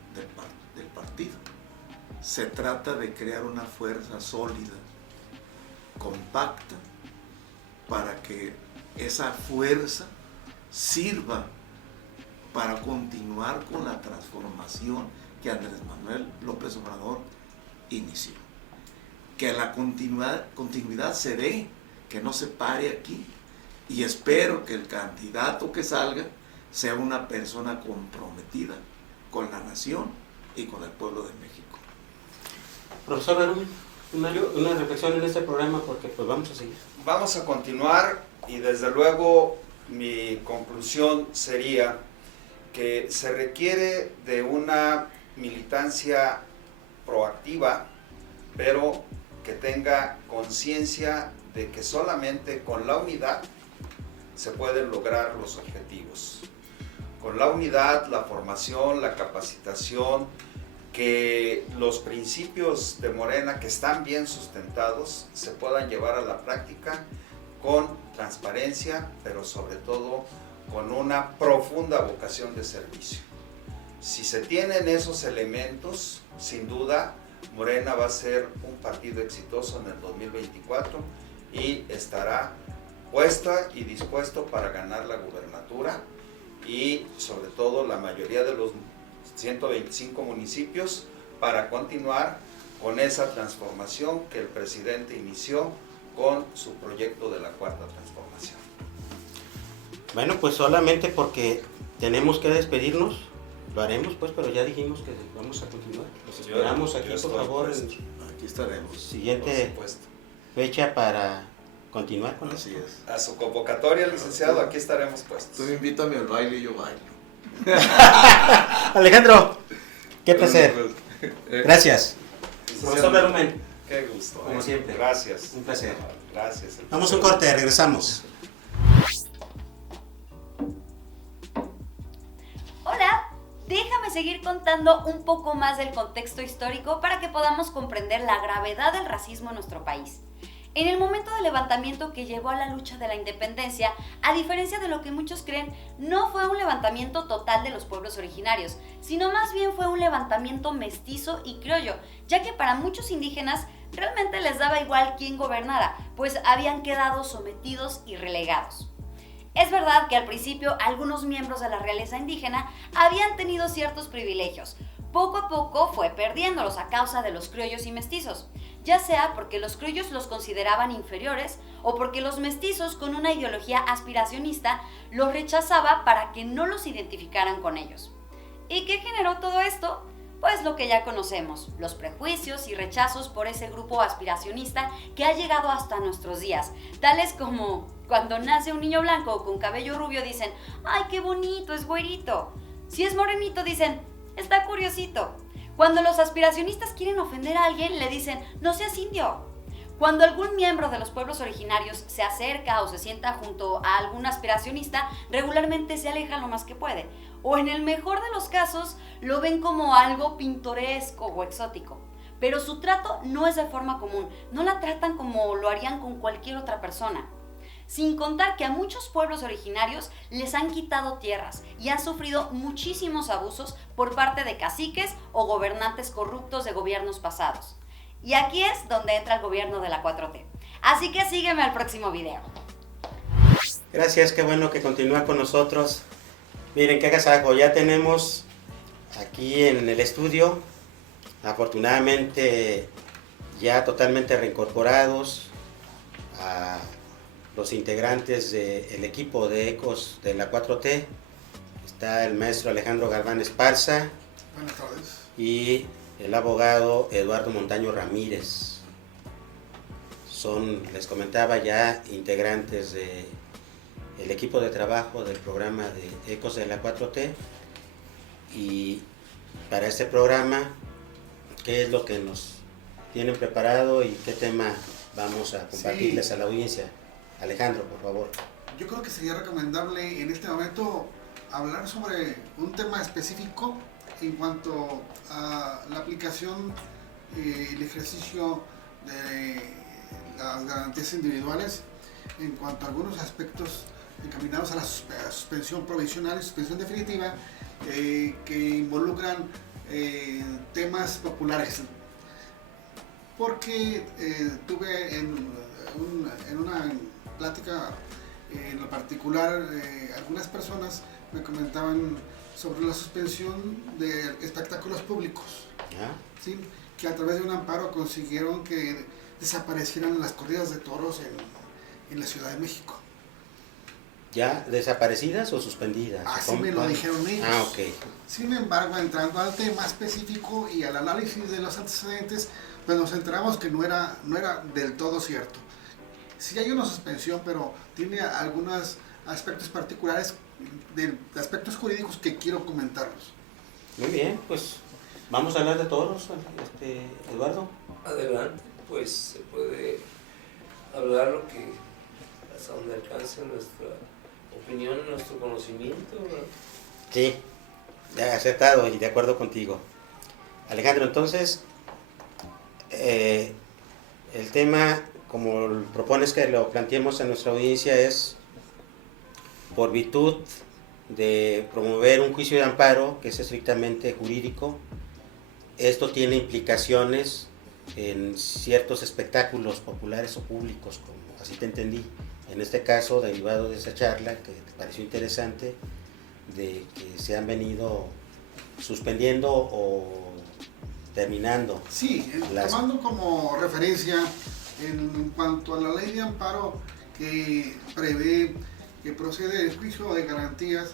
del partido. Se trata de crear una fuerza sólida, compacta, para que esa fuerza sirva para continuar con la transformación que Andrés Manuel López Obrador inició. Que la continuidad se dé, que no se pare aquí, y espero que el candidato que salga sea una persona comprometida con la nación y con el pueblo de México. Profesor Berumen, una reflexión en este programa porque pues vamos a seguir. Vamos a continuar y desde luego mi conclusión sería que se requiere de una militancia proactiva, pero que tenga conciencia de que solamente con la unidad se pueden lograr los objetivos. Con la unidad, la formación, la capacitación, que los principios de Morena que están bien sustentados se puedan llevar a la práctica con transparencia, pero sobre todo con una profunda vocación de servicio. Si se tienen esos elementos, sin duda, Morena va a ser un partido exitoso en el 2024 y estará puesta y dispuesto para ganar la gubernatura y sobre todo la mayoría de los 125 municipios para continuar con esa transformación que el presidente inició con su proyecto de la Cuarta Transformación. Bueno, pues solamente porque tenemos que despedirnos, lo haremos pues, pero ya dijimos que vamos a continuar. Los esperamos aquí, por favor, Aquí estaremos. Siguiente fecha para continuar con Así esto. es. A su convocatoria, licenciado, aquí estaremos puestos. Tú invítame al baile y yo bailo. Alejandro, qué placer. Gracias. Licenciado, Profesor Berumen, qué gusto. como siempre. Gracias. Un placer. Gracias. Vamos a un corte, regresamos. Hola, déjame seguir contando un poco más del contexto histórico para que podamos comprender la gravedad del racismo en nuestro país. En el momento del levantamiento que llevó a la lucha de la independencia, a diferencia de lo que muchos creen, no fue un levantamiento total de los pueblos originarios, sino más bien fue un levantamiento mestizo y criollo, ya que para muchos indígenas realmente les daba igual quién gobernara, pues habían quedado sometidos y relegados. Es verdad que al principio algunos miembros de la realeza indígena habían tenido ciertos privilegios. Poco a poco fue perdiéndolos a causa de los criollos y mestizos, ya sea porque los criollos los consideraban inferiores o porque los mestizos con una ideología aspiracionista los rechazaba para que no los identificaran con ellos. ¿Y qué generó todo esto? Pues lo que ya conocemos, los prejuicios y rechazos por ese grupo aspiracionista que ha llegado hasta nuestros días, tales como cuando nace un niño blanco con cabello rubio dicen, ¡ay, qué bonito, es güerito! Si es morenito dicen, ¡está curiosito! Cuando los aspiracionistas quieren ofender a alguien le dicen, ¡no seas indio! Cuando algún miembro de los pueblos originarios se acerca o se sienta junto a algún aspiracionista, regularmente se aleja lo más que puede. O en el mejor de los casos, lo ven como algo pintoresco o exótico. Pero su trato no es de forma común, no la tratan como lo harían con cualquier otra persona. Sin contar que a muchos pueblos originarios les han quitado tierras y han sufrido muchísimos abusos por parte de caciques o gobernantes corruptos de gobiernos pasados. Y aquí es donde entra el gobierno de la 4T. Así que sígueme al próximo video. Gracias, qué bueno que continúa con nosotros. Miren qué agasajo, ya tenemos aquí en el estudio, afortunadamente ya totalmente reincorporados a los integrantes del equipo de ECOS de la 4T. Está el maestro Alejandro Galván Esparza. Buenas tardes. Y el abogado Eduardo Montaño Ramírez. Son, les comentaba, ya integrantes del equipo de trabajo del programa de ECOS de la 4T. Y para este programa, ¿qué es lo que nos tienen preparado y qué tema vamos a compartirles a la audiencia? Alejandro, por favor. Yo creo que sería recomendable en este momento hablar sobre un tema específico en cuanto a la aplicación y el ejercicio de las garantías individuales en cuanto a algunos aspectos encaminados a la suspensión provisional y suspensión definitiva que involucran temas populares. Porque tuve en una plática en lo particular, algunas personas me comentaban sobre la suspensión de espectáculos públicos, ¿sí? Que a través de un amparo consiguieron que desaparecieran las corridas de toros en la Ciudad de México. ¿Ya desaparecidas o suspendidas? Así me lo dijeron ellos. Ok. Sin embargo, entrando al tema específico y al análisis de los antecedentes, pues nos enteramos que no era del todo cierto. Sí hay una suspensión, pero tiene algunos aspectos particulares de aspectos jurídicos que quiero comentarlos. Muy bien, pues vamos a hablar de toros, Eduardo. Adelante, pues se puede hablar lo que hasta donde alcance nuestra opinión, nuestro conocimiento, ¿verdad? Sí, acertado y de acuerdo contigo. Alejandro, entonces, el tema, como propones que lo planteemos a nuestra audiencia, es por virtud de promover un juicio de amparo que es estrictamente jurídico. Esto tiene implicaciones en ciertos espectáculos populares o públicos, como así te entendí. En este caso, derivado de esa charla que te pareció interesante, de que se han venido suspendiendo o terminando. Sí, tomando como referencia en cuanto a la ley de amparo que prevé que procede el juicio de garantías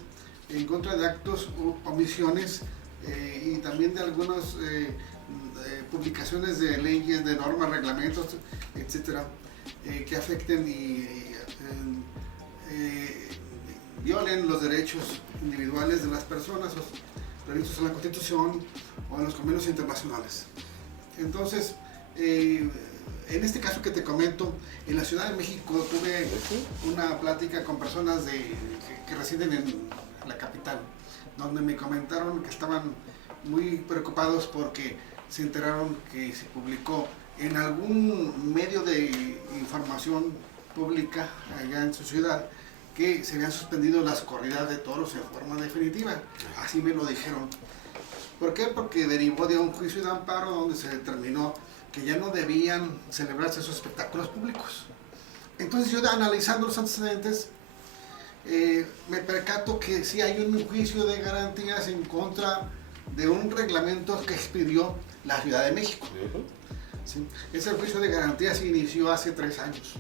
en contra de actos o omisiones y también de algunas publicaciones de leyes, de normas, reglamentos, etcétera, que afecten y violen los derechos individuales de las personas previstos en la Constitución o en los convenios internacionales. Entonces, en este caso que te comento, en la Ciudad de México tuve una plática con personas que residen en la capital, donde me comentaron que estaban muy preocupados porque se enteraron que se publicó en algún medio de información pública allá en su ciudad que se habían suspendido las corridas de toros en forma definitiva. Así me lo dijeron. ¿Por qué? Porque derivó de un juicio de amparo donde se determinó que ya no debían celebrarse esos espectáculos públicos. Entonces yo, analizando los antecedentes, me percato que sí hay un juicio de garantías en contra de un reglamento que expidió la Ciudad de México. ¿Sí? Ese juicio de garantías se inició hace 3 años.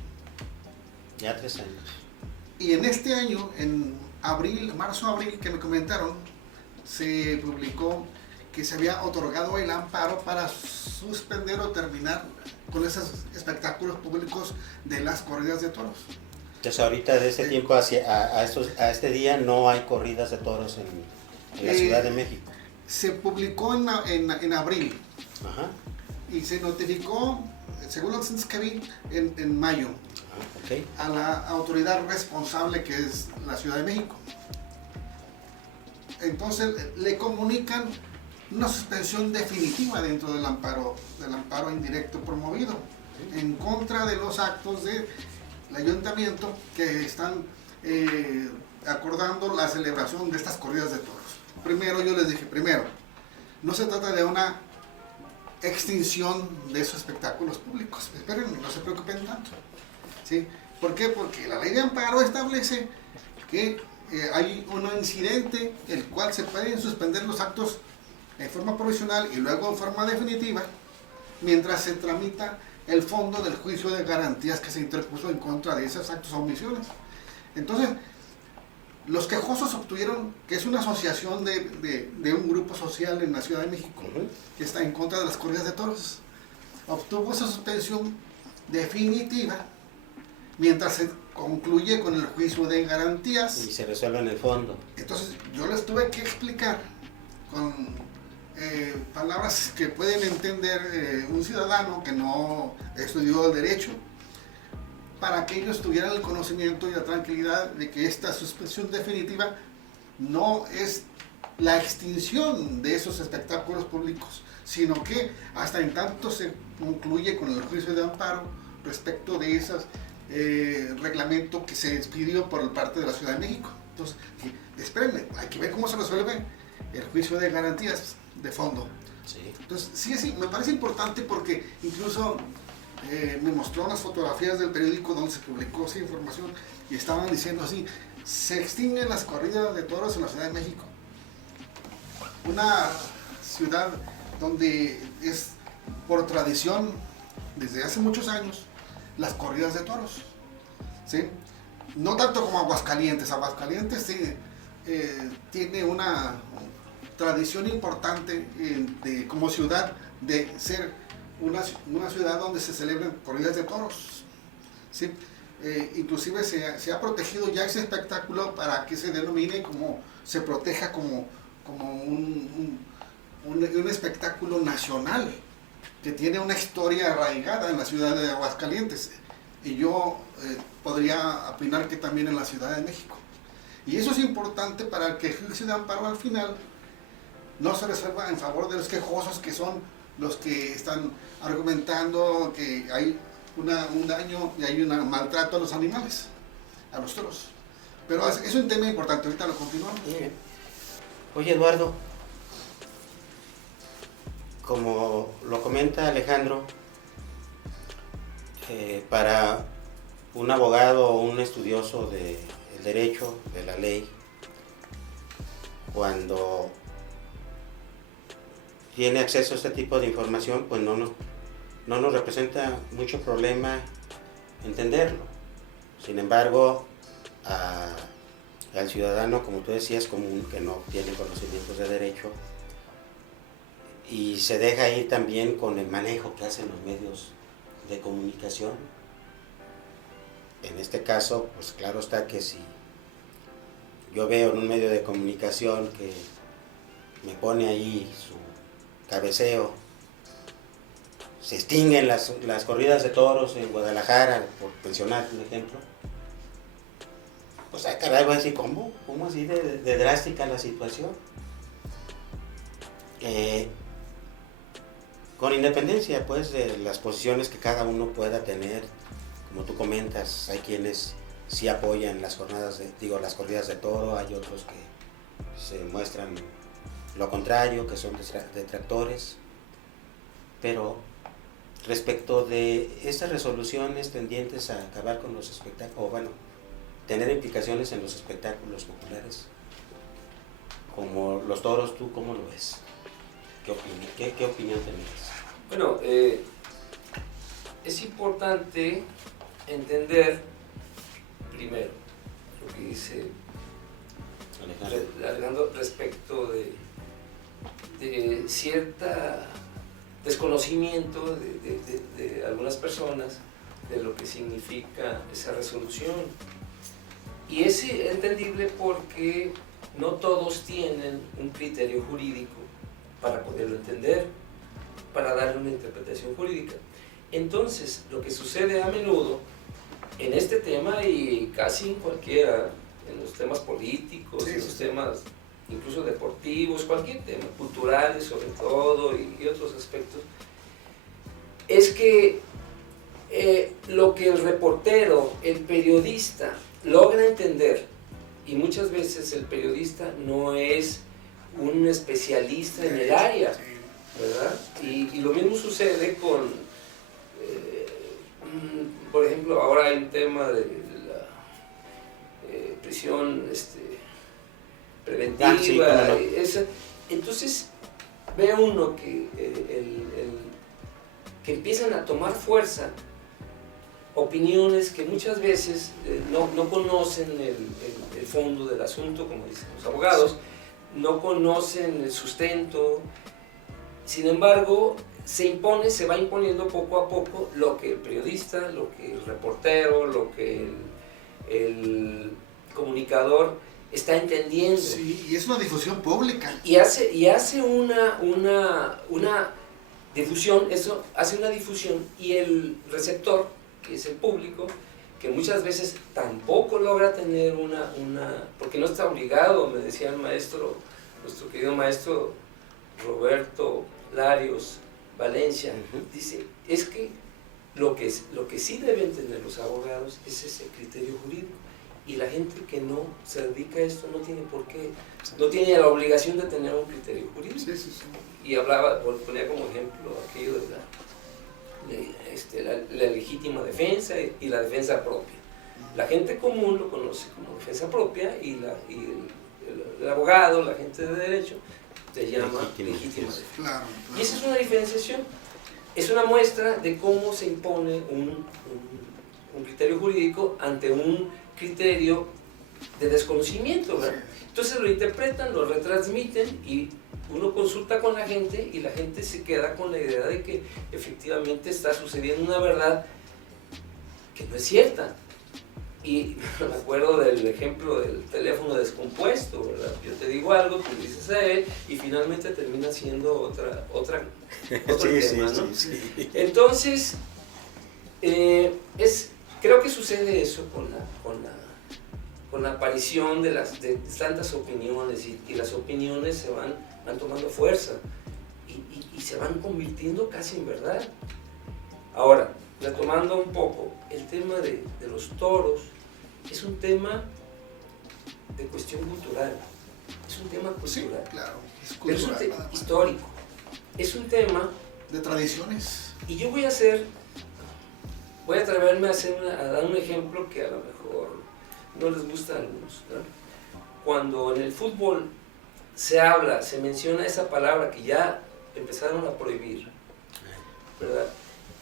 Ya 3 años. Y en este año, en marzo-abril, que me comentaron, se publicó que se había otorgado el amparo para suspender o terminar con esos espectáculos públicos de las corridas de toros. Entonces ahorita de este tiempo a este día no hay corridas de toros en la Ciudad de México. Se publicó en abril. Ajá. Y se notificó, según los antecedentes que vi, en mayo. Okay. A la autoridad responsable, que es la Ciudad de México. Entonces le comunican una suspensión definitiva dentro del amparo indirecto promovido en contra de los actos del ayuntamiento que están acordando la celebración de estas corridas de toros. Primero yo les dije, no se trata de una extinción de esos espectáculos públicos. Esperen, no se preocupen tanto. ¿Sí? ¿Por qué? Porque la ley de amparo establece que hay un incidente el cual se pueden suspender los actos en forma provisional y luego en forma definitiva mientras se tramita el fondo del juicio de garantías que se interpuso en contra de esos actos o omisiones. Entonces, los quejosos obtuvieron, que es una asociación de un grupo social en la Ciudad de México, que está en contra de las corridas de toros, obtuvo esa suspensión definitiva mientras se concluye con el juicio de garantías. Y se resuelve en el fondo. Entonces, yo les tuve que explicar con palabras que pueden entender un ciudadano que no estudió el derecho, para que ellos tuvieran el conocimiento y la tranquilidad de que esta suspensión definitiva no es la extinción de esos espectáculos públicos, sino que hasta en tanto se concluye con el juicio de amparo respecto de esas reglamento que se expidió por parte de la Ciudad de México. Entonces, espérenme, hay que ver cómo se resuelve el juicio de garantías de fondo. Sí. Entonces, sí, me parece importante porque incluso me mostró unas fotografías del periódico donde se publicó esa información y estaban diciendo así, se extinguen las corridas de toros en la Ciudad de México. Una ciudad donde es por tradición, desde hace muchos años, las corridas de toros, ¿sí? No tanto como Aguascalientes. Aguascalientes sí, tiene una tradición importante como ciudad de ser una ciudad donde se celebran corridas de toros, ¿sí? Inclusive se ha protegido ya ese espectáculo para que se denomine como, se proteja como un espectáculo nacional que tiene una historia arraigada en la ciudad de Aguascalientes, y yo podría opinar que también en la Ciudad de México. Y eso es importante para que el juicio de amparo al final no se resuelva en favor de los quejosos, que son los que están argumentando que hay un daño y hay un maltrato a los animales, a los toros. Pero es un tema importante, ahorita lo continuamos. Oye, Eduardo, como lo comenta Alejandro, para un abogado o un estudioso del derecho, de la ley, cuando tiene acceso a este tipo de información, pues no nos representa mucho problema entenderlo. Sin embargo, al ciudadano, como tú decías, común, que no tiene conocimientos de derecho, y se deja ir también con el manejo que hacen los medios de comunicación. En este caso, pues claro está que si yo veo en un medio de comunicación que me pone ahí su cabeceo, se extinguen las corridas de toros en Guadalajara, por mencionar un ejemplo, pues caray, voy a decir, ¿cómo así de drástica la situación? Con independencia, pues, de las posiciones que cada uno pueda tener, como tú comentas, hay quienes sí apoyan las corridas de toro, hay otros que se muestran lo contrario, que son detractores, pero respecto de estas resoluciones tendientes a acabar con los espectáculos, o bueno, tener implicaciones en los espectáculos populares, como los toros, ¿tú cómo lo ves? ¿Qué opinión tenías? Bueno, es importante entender primero lo que dice Alejandro respecto de cierta desconocimiento de algunas personas de lo que significa esa resolución. Y es entendible porque no todos tienen un criterio jurídico para poderlo entender, para darle una interpretación jurídica. Entonces, lo que sucede a menudo en este tema y casi en cualquiera, en los temas políticos, sí, en los temas incluso deportivos, cualquier tema, culturales sobre todo y otros aspectos, es que lo que el reportero, el periodista logra entender, y muchas veces el periodista no es un especialista en el área, ¿verdad? Y lo mismo sucede con, por ejemplo, ahora hay un tema de la prisión preventiva, sí, claro. Entonces ve uno que, que empiezan a tomar fuerza opiniones que muchas veces no conocen el fondo del asunto, como dicen los abogados, no conocen el sustento. Sin embargo, se va imponiendo poco a poco lo que el periodista, lo que el reportero, lo que el comunicador está entendiendo. Sí, y es una difusión pública. Y hace una difusión, eso hace una difusión, y el receptor, que es el público, que muchas veces tampoco logra tener porque no está obligado, me decía el maestro, nuestro querido maestro Roberto Larios Valencia, dice, es que Lo que sí deben tener los abogados es ese criterio jurídico. Y la gente que no se dedica a esto no tiene por qué, no tiene la obligación de tener un criterio jurídico. Sí, sí, sí. Y ponía como ejemplo aquello de la legítima defensa y la defensa propia. La gente común lo conoce como defensa propia y el abogado, la gente de derecho, se llama legítima defensa. Claro, Y esa es una diferenciación. Es una muestra de cómo se impone un criterio jurídico ante un criterio de desconocimiento, ¿verdad? Entonces lo interpretan, lo retransmiten y uno consulta con la gente y la gente se queda con la idea de que efectivamente está sucediendo una verdad que no es cierta. Y me acuerdo del ejemplo del teléfono descompuesto, ¿verdad? Yo te digo algo, tú dices a él y finalmente termina siendo otro tema, ¿no? Sí. Entonces, creo que sucede eso con la aparición de tantas opiniones y las opiniones se van tomando fuerza y se van convirtiendo casi en verdad. Ahora, retomando un poco, el tema de los toros es un tema de cuestión cultural, es un tema cultural, sí, claro, es pero es un cultural, tema histórico, es un tema de tradiciones. y yo voy a atreverme a dar un ejemplo que a lo mejor no les gusta a algunos, ¿no? Cuando en el fútbol se menciona esa palabra que ya empezaron a prohibir, ¿verdad?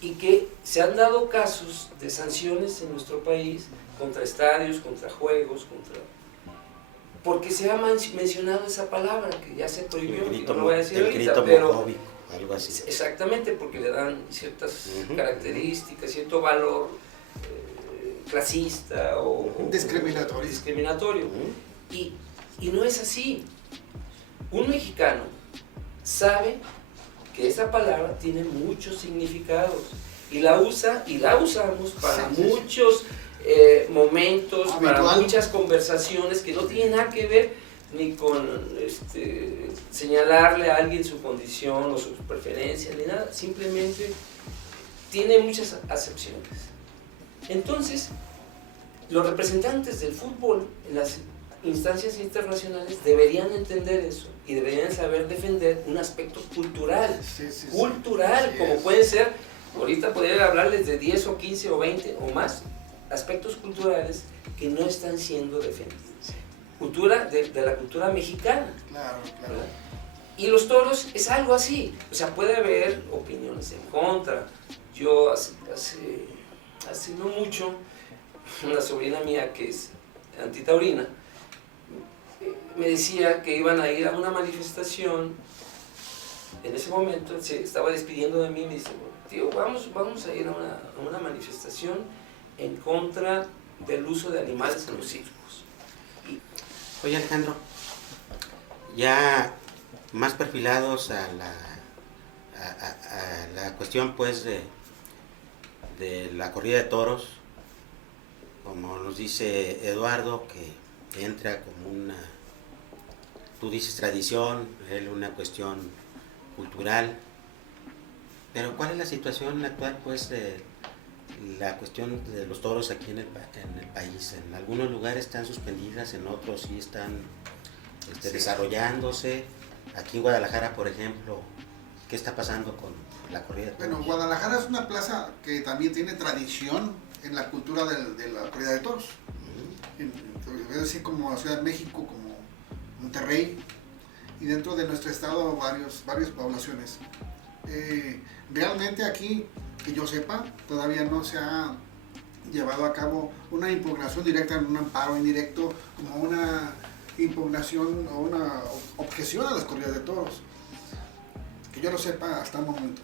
Y que se han dado casos de sanciones en nuestro país contra estadios, contra juegos, porque se ha mencionado esa palabra que ya se prohibió, y no lo voy a decir ahorita, pero algo así. exactamente, porque le dan ciertas características, cierto valor clasista o discriminatorio. Y no es así. Un mexicano sabe que esa palabra tiene muchos significados y la usamos para muchos momentos, para muchas conversaciones que no tienen nada que ver ni con señalarle a alguien su condición o su preferencia, ni nada, simplemente tiene muchas acepciones. Entonces, los representantes del fútbol en las instancias internacionales deberían entender eso y deberían saber defender un aspecto cultural, como pueden ser, ahorita podría hablarles de 10 o 15 o 20 o más aspectos culturales que no están siendo defendidos. Cultura de la cultura mexicana. Claro. ¿Verdad? Y los toros es algo así, o sea, puede haber opiniones en contra. Yo hace no mucho, una sobrina mía que es antitaurina, me decía que iban a ir a una manifestación. En ese momento se estaba despidiendo de mí y me dice, tío, vamos a ir a una manifestación en contra del uso de animales en los circos. Oye, Alejandro, ya más perfilados a la cuestión pues de la corrida de toros, como nos dice Eduardo, que entra como una, tú dices tradición, él una cuestión cultural, pero ¿cuál es la situación actual pues de la cuestión de los toros aquí en el país? En algunos lugares están suspendidas, en otros sí están desarrollándose. Aquí en Guadalajara, por ejemplo, ¿qué está pasando con la corrida de toros? Bueno, Guadalajara es una plaza que también tiene tradición en la cultura de la corrida de toros. Es decir, como Ciudad de México, como Monterrey, y dentro de nuestro estado varias poblaciones. Realmente aquí, que yo sepa, todavía no se ha llevado a cabo una impugnación directa, un amparo indirecto, como una impugnación o una objeción a las corridas de toros, que yo lo sepa hasta el momento.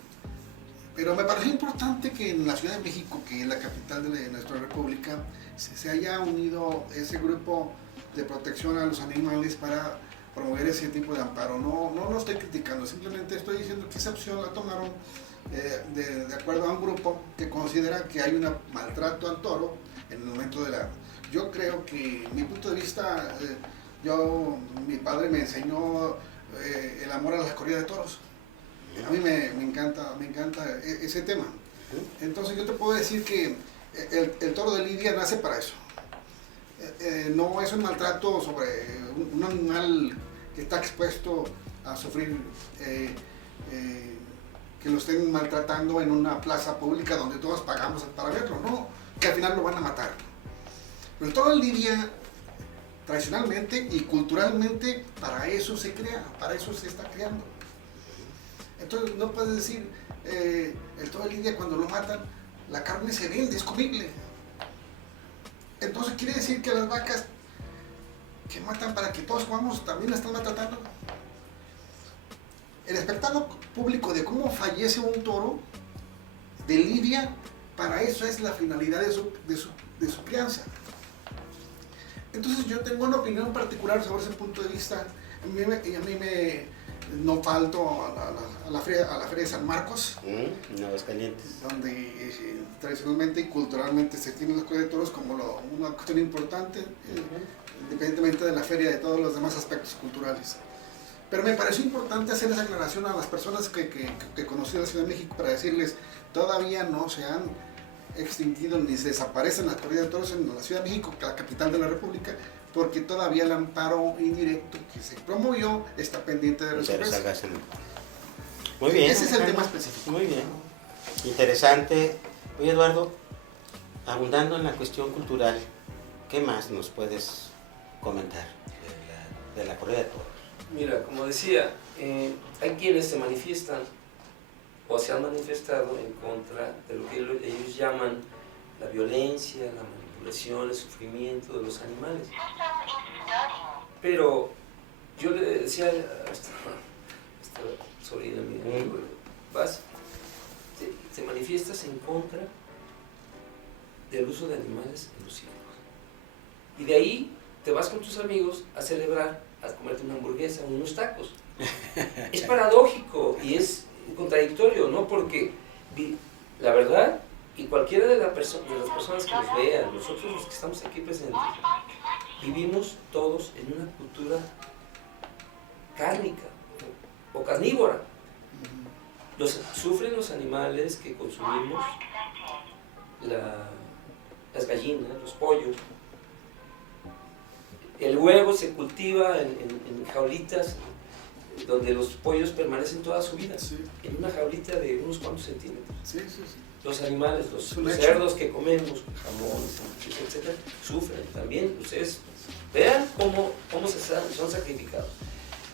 Pero me pareció importante que en la Ciudad de México, que es la capital de nuestra república, se haya unido ese grupo de protección a los animales para promover ese tipo de amparo. No lo estoy criticando, simplemente estoy diciendo que esa opción la tomaron de acuerdo a un grupo que considera que hay un maltrato al toro en el momento de la... Yo creo que, mi punto de vista, mi padre me enseñó el amor a las corridas de toros. A mí me encanta ese tema. Entonces yo te puedo decir que el toro de lidia nace para eso. No es un maltrato sobre un animal que está expuesto a sufrir, que lo estén maltratando en una plaza pública donde todos pagamos para verlo, no, que al final lo van a matar. Pero el toro de lidia, tradicionalmente y culturalmente, para eso se crea, para eso se está creando. Entonces no puedes decir, el toro de lidia cuando lo matan, la carne se vende, es comible. Entonces quiere decir que las vacas que matan para que todos comamos también la están maltratando. El espectáculo público de cómo fallece un toro de lidia, para eso es la finalidad de su crianza. Entonces yo tengo una opinión particular sobre ese punto de vista. A mí no falto a la feria de San Marcos, en Aguascalientes, donde tradicionalmente y culturalmente se tienen las corridas de toros como una cuestión importante, independientemente de la feria, de todos los demás aspectos culturales. Pero me pareció importante hacer esa aclaración a las personas que conocí en la Ciudad de México, para decirles, todavía no se han extinguido ni se desaparecen las corridas de toros en la Ciudad de México, la capital de la República, porque todavía el amparo indirecto que se promovió está pendiente de resolverse. Muy bien. Ese es el tema específico. Muy bien. Interesante. Oye, Eduardo, abundando en la cuestión cultural, ¿qué más nos puedes comentar de la corrida de toros? Mira, como decía, hay quienes se manifiestan o se han manifestado en contra de lo que ellos llaman la violencia, la manipulación, el sufrimiento de los animales. Pero yo le decía a esta sobrina mía, vas, te manifiestas en contra del uso de animales en los circos. Y de ahí te vas con tus amigos a celebrar, a comerte una hamburguesa o unos tacos. Es paradójico y es contradictorio, ¿no? Porque la verdad, y cualquiera de las personas que nos vean, nosotros los que estamos aquí presentes, vivimos todos en una cultura cárnica o carnívora. Sufren los animales que consumimos, las gallinas, los pollos. El huevo se cultiva en jaulitas donde los pollos permanecen toda su vida, Sí. en una jaulita de unos cuantos centímetros. Sí. Los animales, los cerdos que comemos, jamón, etc., sufren también. Ustedes vean cómo son sacrificados.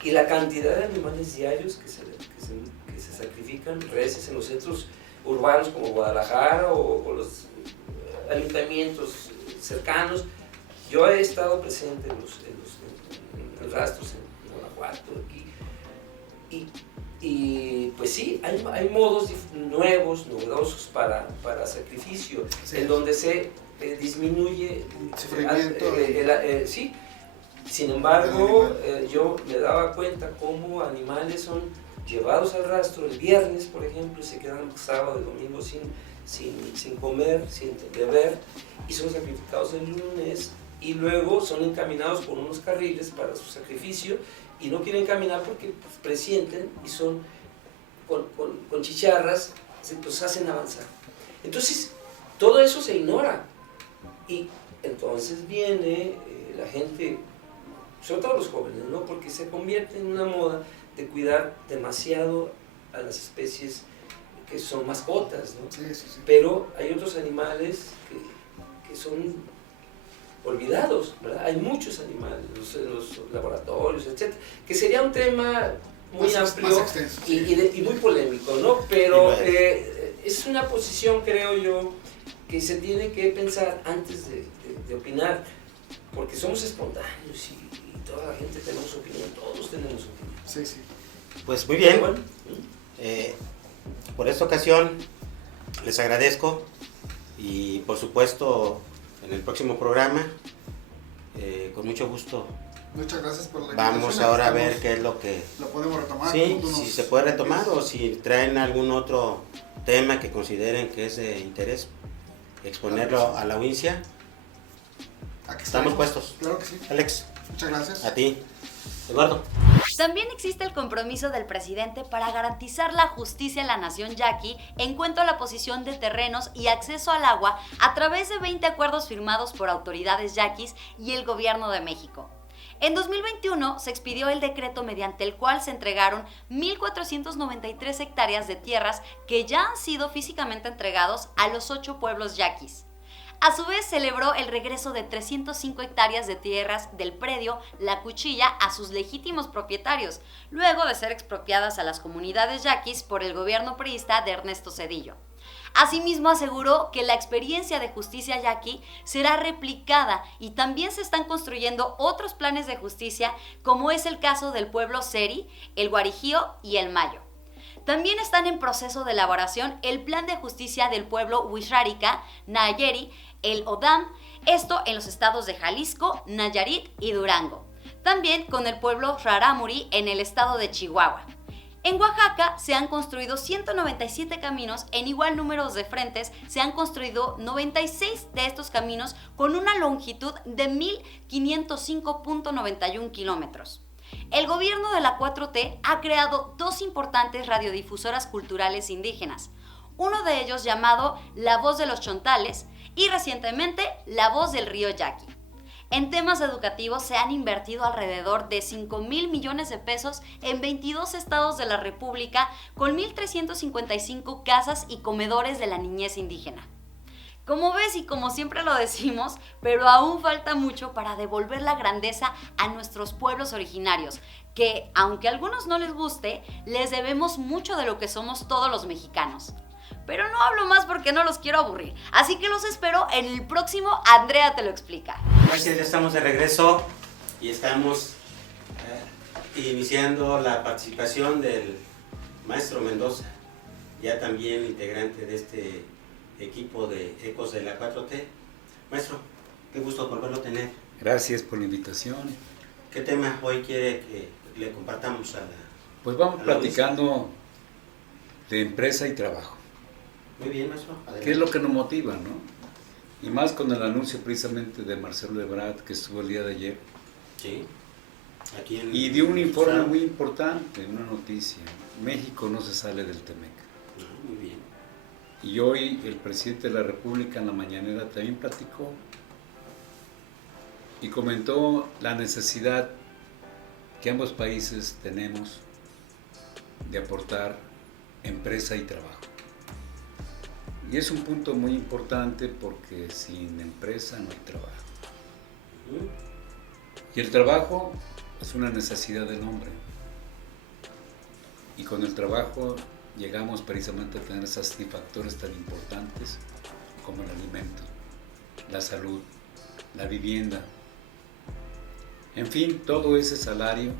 Y la cantidad de animales diarios que se sacrifican, reses en los centros urbanos como Guadalajara o los ayuntamientos cercanos. Yo he estado presente en los rastros en Guanajuato, aquí, y pues sí, hay modos novedosos para sacrificio, Sí. en donde se disminuye Sufrimiento. sí. Sin embargo, yo me daba cuenta cómo animales son llevados al rastro el viernes, por ejemplo, y se quedan sábado y domingo sin comer, sin beber, y son sacrificados el lunes, y luego son encaminados por unos carriles para su sacrificio, y no quieren caminar porque pues, presienten y son con chicharras, los hacen avanzar. Entonces, todo eso se ignora, y entonces viene la gente, sobre todo los jóvenes, ¿no? Porque se convierte en una moda de cuidar demasiado a las especies que son mascotas, ¿no? Sí. Pero hay otros animales que son olvidados, ¿verdad? Hay muchos animales en los laboratorios, etc., que sería un tema muy amplio más extenso, sí. y muy polémico, ¿no? Pero es una posición, creo yo, que se tiene que pensar antes de opinar, porque somos espontáneos y toda la gente tenemos opinión, todos tenemos opinión. Sí. Pues muy bien. Bueno, Por esta ocasión les agradezco y por supuesto en el próximo programa con mucho gusto Muchas gracias por la invitación. vamos ahora a ver qué es lo que Lo podemos retomar. sí, si se puede retomar o si traen algún otro tema que consideren que es de interés exponerlo a la audiencia. Aquí Estamos estaremos. puestos. Claro que sí. Alex, Muchas gracias. a ti. Eduardo. También existe el compromiso del presidente para garantizar la justicia en la nación yaqui en cuanto a la posición de terrenos y acceso al agua a través de 20 acuerdos firmados por autoridades yaquis y el gobierno de México. En 2021 se expidió el decreto mediante el cual se entregaron 1,493 hectáreas de tierras que ya han sido físicamente entregados a los 8 pueblos yaquis. A su vez, celebró el regreso de 305 hectáreas de tierras del predio La Cuchilla a sus legítimos propietarios, luego de ser expropiadas a las comunidades yaquis por el gobierno priista de Ernesto Zedillo. Asimismo, aseguró que la experiencia de justicia yaqui será replicada y también se están construyendo otros planes de justicia, como es el caso del pueblo Seri, el Guarijío y el Mayo. También están en proceso de elaboración el plan de justicia del pueblo Wixárika, Nayeri, el Odam, esto en los estados de Jalisco, Nayarit y Durango. También con el pueblo Rarámuri en el estado de Chihuahua. En Oaxaca se han construido 197 caminos, en igual número de frentes se han construido 96 de estos caminos con una longitud de 1,505.91 kilómetros. El gobierno de la 4T ha creado 2 importantes radiodifusoras culturales indígenas, uno de ellos llamado La Voz de los Chontales y recientemente La Voz del Río Yaqui. En temas educativos se han invertido alrededor de 5,000 millones de pesos en 22 estados de la República con 1,355 casas y comedores de la niñez indígena. Como ves y como siempre lo decimos, pero aún falta mucho para devolver la grandeza a nuestros pueblos originarios, que aunque a algunos no les guste, les debemos mucho de lo que somos todos los mexicanos. Pero no hablo más porque no los quiero aburrir, así que los espero en el próximo Andrea te lo explica. Gracias, ya estamos de regreso y estamos iniciando la participación del maestro Mendoza, ya también integrante de este equipo de Ecos de la 4T. Maestro, qué gusto volverlo a tener. Gracias por la invitación. ¿Qué tema hoy quiere que le compartamos a la... Pues vamos platicando de empresa y trabajo. Muy bien, maestro. Adelante. ¿Qué es lo que nos motiva, no? Y más con el anuncio precisamente de Marcelo Ebrard, que estuvo el día de ayer. Sí. Aquí en... Y dio un informe muy importante, una noticia. México no se sale del TEMEC. Muy bien. Y hoy el presidente de la República en la mañanera también platicó y comentó la necesidad que ambos países tenemos de aportar empresa y trabajo. Y es un punto muy importante porque sin empresa no hay trabajo. Y el trabajo es una necesidad del hombre. Y con el trabajo llegamos precisamente a tener satisfactores tan importantes como el alimento, la salud, la vivienda, en fin, todo ese salario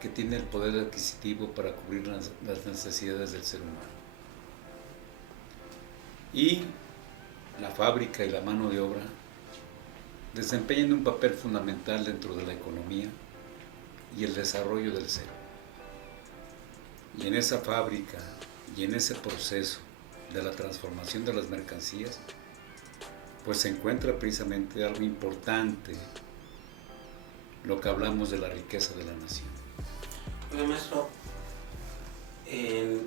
que tiene el poder adquisitivo para cubrir las necesidades del ser humano. Y la fábrica y la mano de obra desempeñan un papel fundamental dentro de la economía y el desarrollo del ser. Y en esa fábrica y en ese proceso de la transformación de las mercancías, pues se encuentra precisamente algo importante, lo que hablamos de la riqueza de la nación. Oiga, maestro, ¿en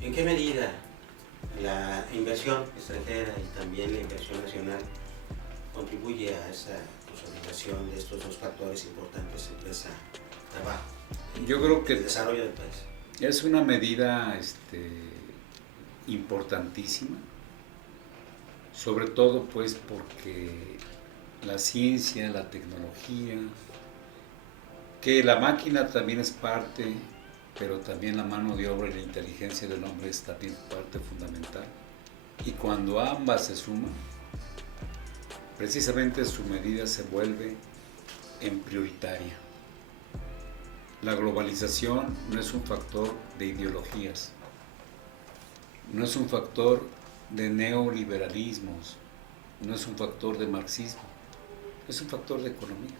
qué medida la inversión extranjera y también la inversión nacional contribuye a esa consolidación de estos 2 factores importantes, empresa, trabajo? Yo creo que el desarrollo del país. Es una medida importantísima, sobre todo pues porque la ciencia, la tecnología, que la máquina también es parte, pero también la mano de obra y la inteligencia del hombre es también parte fundamental. Y cuando ambas se suman, precisamente su medida se vuelve en prioritaria. La globalización no es un factor de ideologías, no es un factor de neoliberalismos, no es un factor de marxismo, es un factor de economía.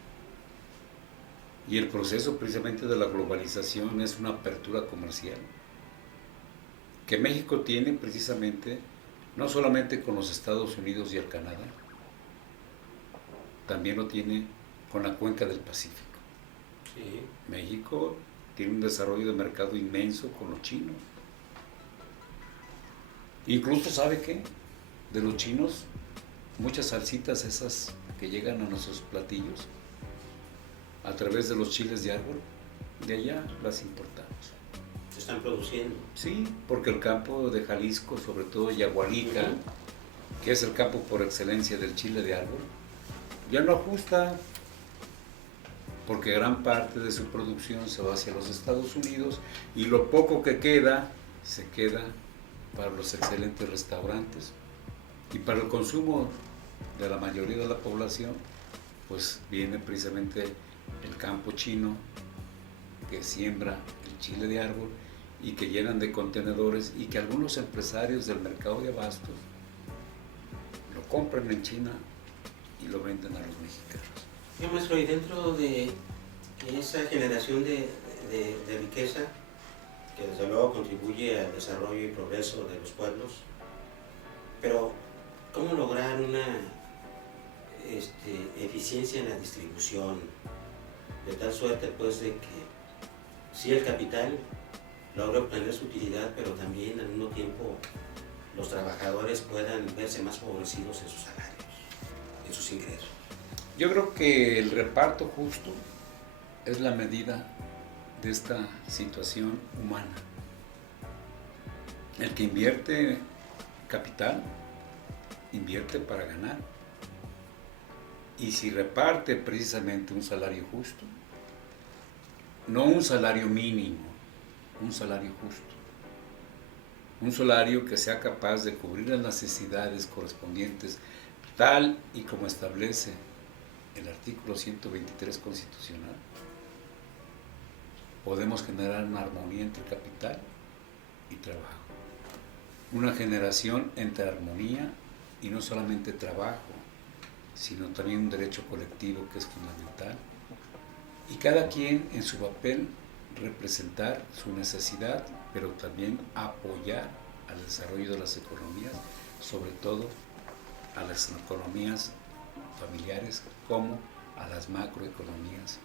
Y el proceso precisamente de la globalización es una apertura comercial que México tiene precisamente no solamente con los Estados Unidos y el Canadá, también lo tiene con la cuenca del Pacífico. Sí. México tiene un desarrollo de mercado inmenso con los chinos. Incluso, ¿sabe qué? De los chinos, muchas salsitas esas que llegan a nuestros platillos, a través de los chiles de árbol, de allá las importamos. Se están produciendo. Sí, porque el campo de Jalisco, sobre todo Yagualica, que es el campo por excelencia del chile de árbol, ya no ajusta, porque gran parte de su producción se va hacia los Estados Unidos y lo poco que queda, se queda para los excelentes restaurantes y para el consumo de la mayoría de la población, pues viene precisamente el campo chino que siembra el chile de árbol y que llenan de contenedores y que algunos empresarios del mercado de abastos lo compran en China y lo venden a los mexicanos. Yo, maestro, y dentro de esa generación de riqueza, que desde luego contribuye al desarrollo y progreso de los pueblos, pero ¿cómo lograr una eficiencia en la distribución? De tal suerte, pues, de que sí el capital logra obtener su utilidad, pero también al mismo tiempo los trabajadores puedan verse más favorecidos en sus salarios, en sus ingresos. Yo creo que el reparto justo es la medida de esta situación humana. El que invierte capital, invierte para ganar. Y si reparte precisamente un salario justo, no un salario mínimo, un salario justo, un salario que sea capaz de cubrir las necesidades correspondientes, tal y como establece el artículo 123 constitucional, podemos generar una armonía entre capital y trabajo. Una generación entre armonía y no solamente trabajo, sino también un derecho colectivo que es fundamental. Y cada quien en su papel representar su necesidad, pero también apoyar al desarrollo de las economías, sobre todo a las economías familiares como a las macroeconomías,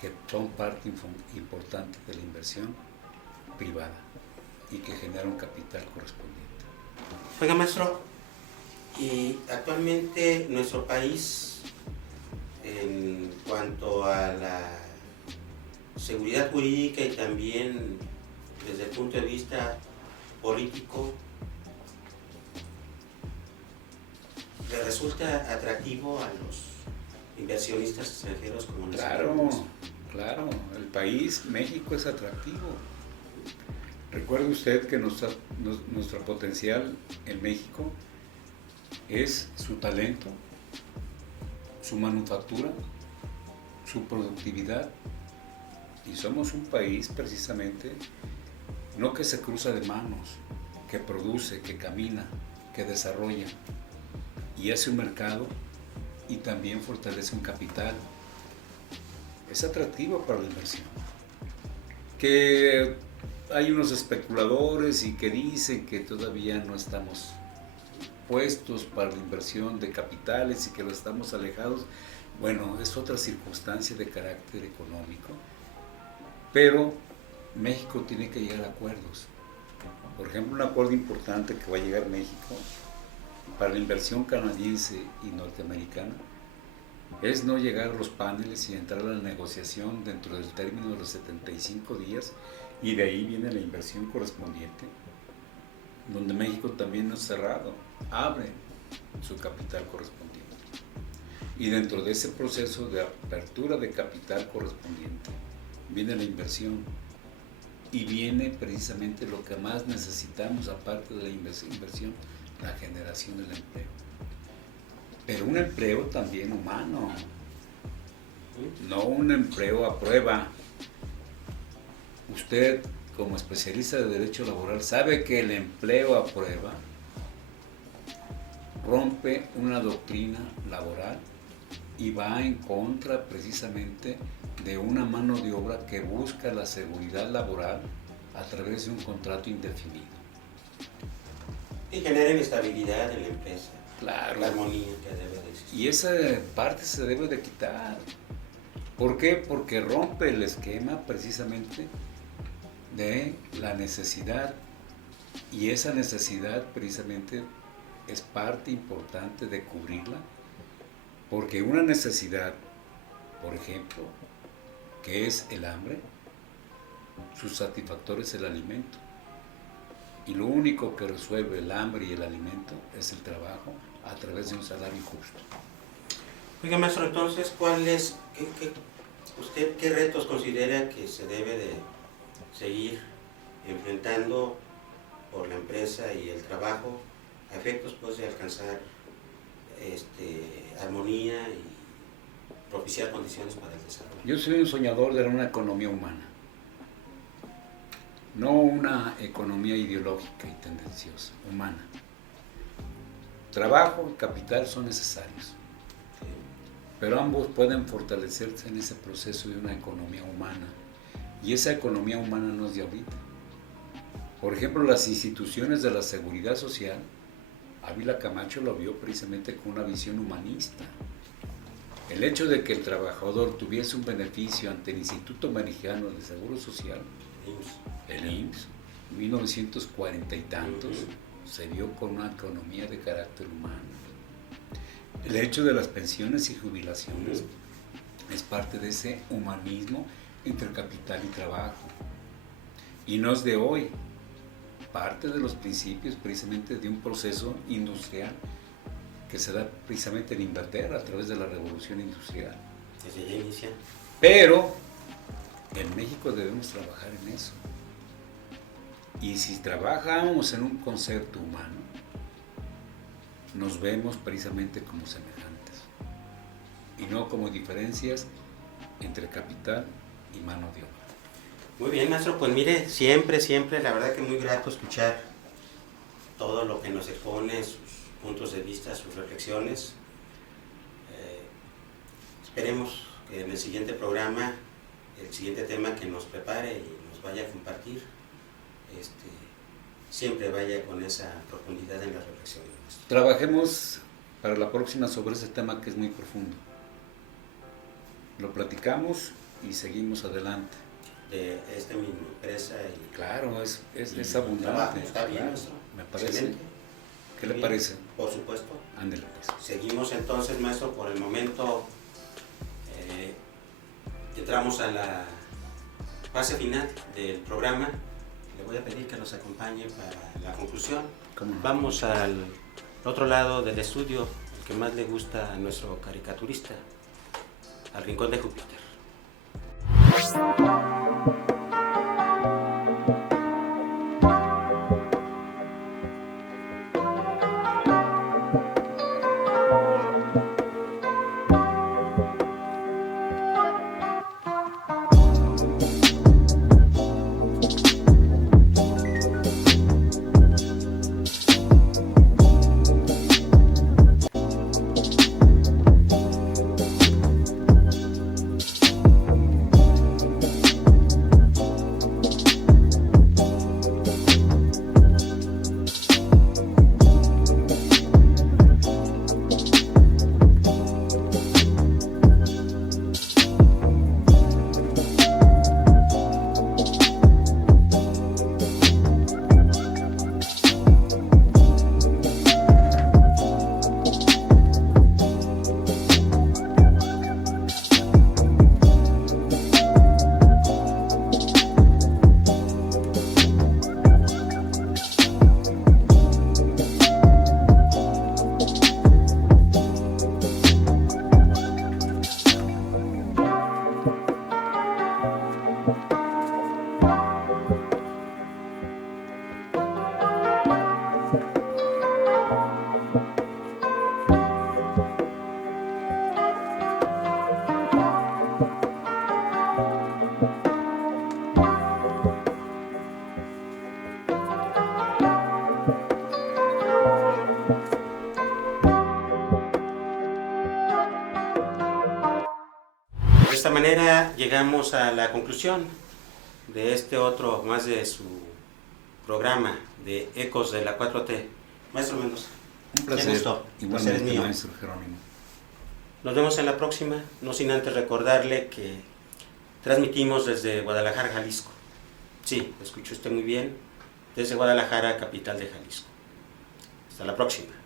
que son parte importante de la inversión privada y que genera un capital correspondiente. Oiga, maestro, y actualmente nuestro país, en cuanto a la seguridad jurídica y también desde el punto de vista político, ¿le resulta atractivo a los inversionistas extranjeros como nosotros? Claro, el país, México, es atractivo. Recuerde usted que nuestro potencial en México es su talento, su manufactura, su productividad, y somos un país precisamente no que se cruza de manos, que produce, que camina, que desarrolla y hace un mercado y también fortalece un capital. Es atractivo para la inversión. Que hay unos especuladores y que dicen que todavía no estamos puestos para la inversión de capitales y que lo estamos alejados. Bueno, es otra circunstancia de carácter económico, pero México tiene que llegar a acuerdos. Por ejemplo, un acuerdo importante que va a llegar México para la inversión canadiense y norteamericana es no llegar a los paneles y entrar a la negociación dentro del término de los 75 días, y de ahí viene la inversión correspondiente, donde México también no es cerrado, abre su capital correspondiente. Y dentro de ese proceso de apertura de capital correspondiente viene la inversión y viene precisamente lo que más necesitamos, aparte de la inversión, la generación del empleo. Pero un empleo también humano, no un empleo a prueba. Usted, como especialista de derecho laboral, sabe que el empleo a prueba rompe una doctrina laboral y va en contra precisamente de una mano de obra que busca la seguridad laboral a través de un contrato indefinido. Y generen estabilidad en la empresa. Claro. La armonía que debe de existir. Y esa parte se debe de quitar. ¿Por qué? Porque rompe el esquema precisamente de la necesidad, y esa necesidad precisamente es parte importante de cubrirla, porque una necesidad, por ejemplo, que es el hambre, su satisfactor es el alimento, y lo único que resuelve el hambre y el alimento es el trabajo a través de un salario justo. Oiga, maestro, entonces, ¿usted qué retos considera que se debe de seguir enfrentando por la empresa y el trabajo a efectos pues, de alcanzar armonía y propiciar condiciones para el desarrollo? Yo soy un soñador de una economía humana, no una economía ideológica y tendenciosa, humana. Trabajo y capital son necesarios, pero ambos pueden fortalecerse en ese proceso de una economía humana, y esa economía humana no es de ahorita. Por ejemplo, las instituciones de la seguridad social, Ávila Camacho lo vio precisamente con una visión humanista. El hecho de que el trabajador tuviese un beneficio ante el Instituto Mexicano de Seguro Social, el IMSS, en 1940 y tantos, se vio con una economía de carácter humano. El hecho de las pensiones y jubilaciones es parte de ese humanismo entre capital y trabajo. Y no es de hoy, parte de los principios precisamente de un proceso industrial que se da precisamente en Inglaterra a través de la revolución industrial. Desde ya inicia. Pero en México debemos trabajar en eso. Y si trabajamos en un concepto humano, nos vemos precisamente como semejantes y no como diferencias entre capital y mano de obra. Muy bien, maestro, pues mire, siempre, la verdad que muy grato escuchar todo lo que nos expone, sus puntos de vista, sus reflexiones. Esperemos que en el siguiente programa, el siguiente tema que nos prepare y nos vaya a compartir, siempre vaya con esa profundidad en las reflexiones. Trabajemos para la próxima sobre ese tema que es muy profundo. Lo platicamos y seguimos adelante. De esta misma empresa y... Claro, es y abundante. trabajo, está bien, claro, maestro. me parece. Excelente. ¿Qué le Bien, parece? Por supuesto. Ándele pues. Seguimos entonces, maestro, por el momento entramos a la fase final del programa. Le voy a pedir que nos acompañe para la conclusión. ¿Cómo no? Vamos al otro lado del estudio, el que más le gusta a nuestro caricaturista, al Rincón de Júpiter. De esta manera llegamos a la conclusión de este otro más de su programa de Ecos de la 4T. Maestro Mendoza, Un placer. qué gusto. Igualmente, Placer es mío. maestro Jerónimo. Nos vemos en la próxima, no sin antes recordarle que transmitimos desde Guadalajara, Jalisco. Sí, lo escuchó usted muy bien, desde Guadalajara, capital de Jalisco. Hasta la próxima.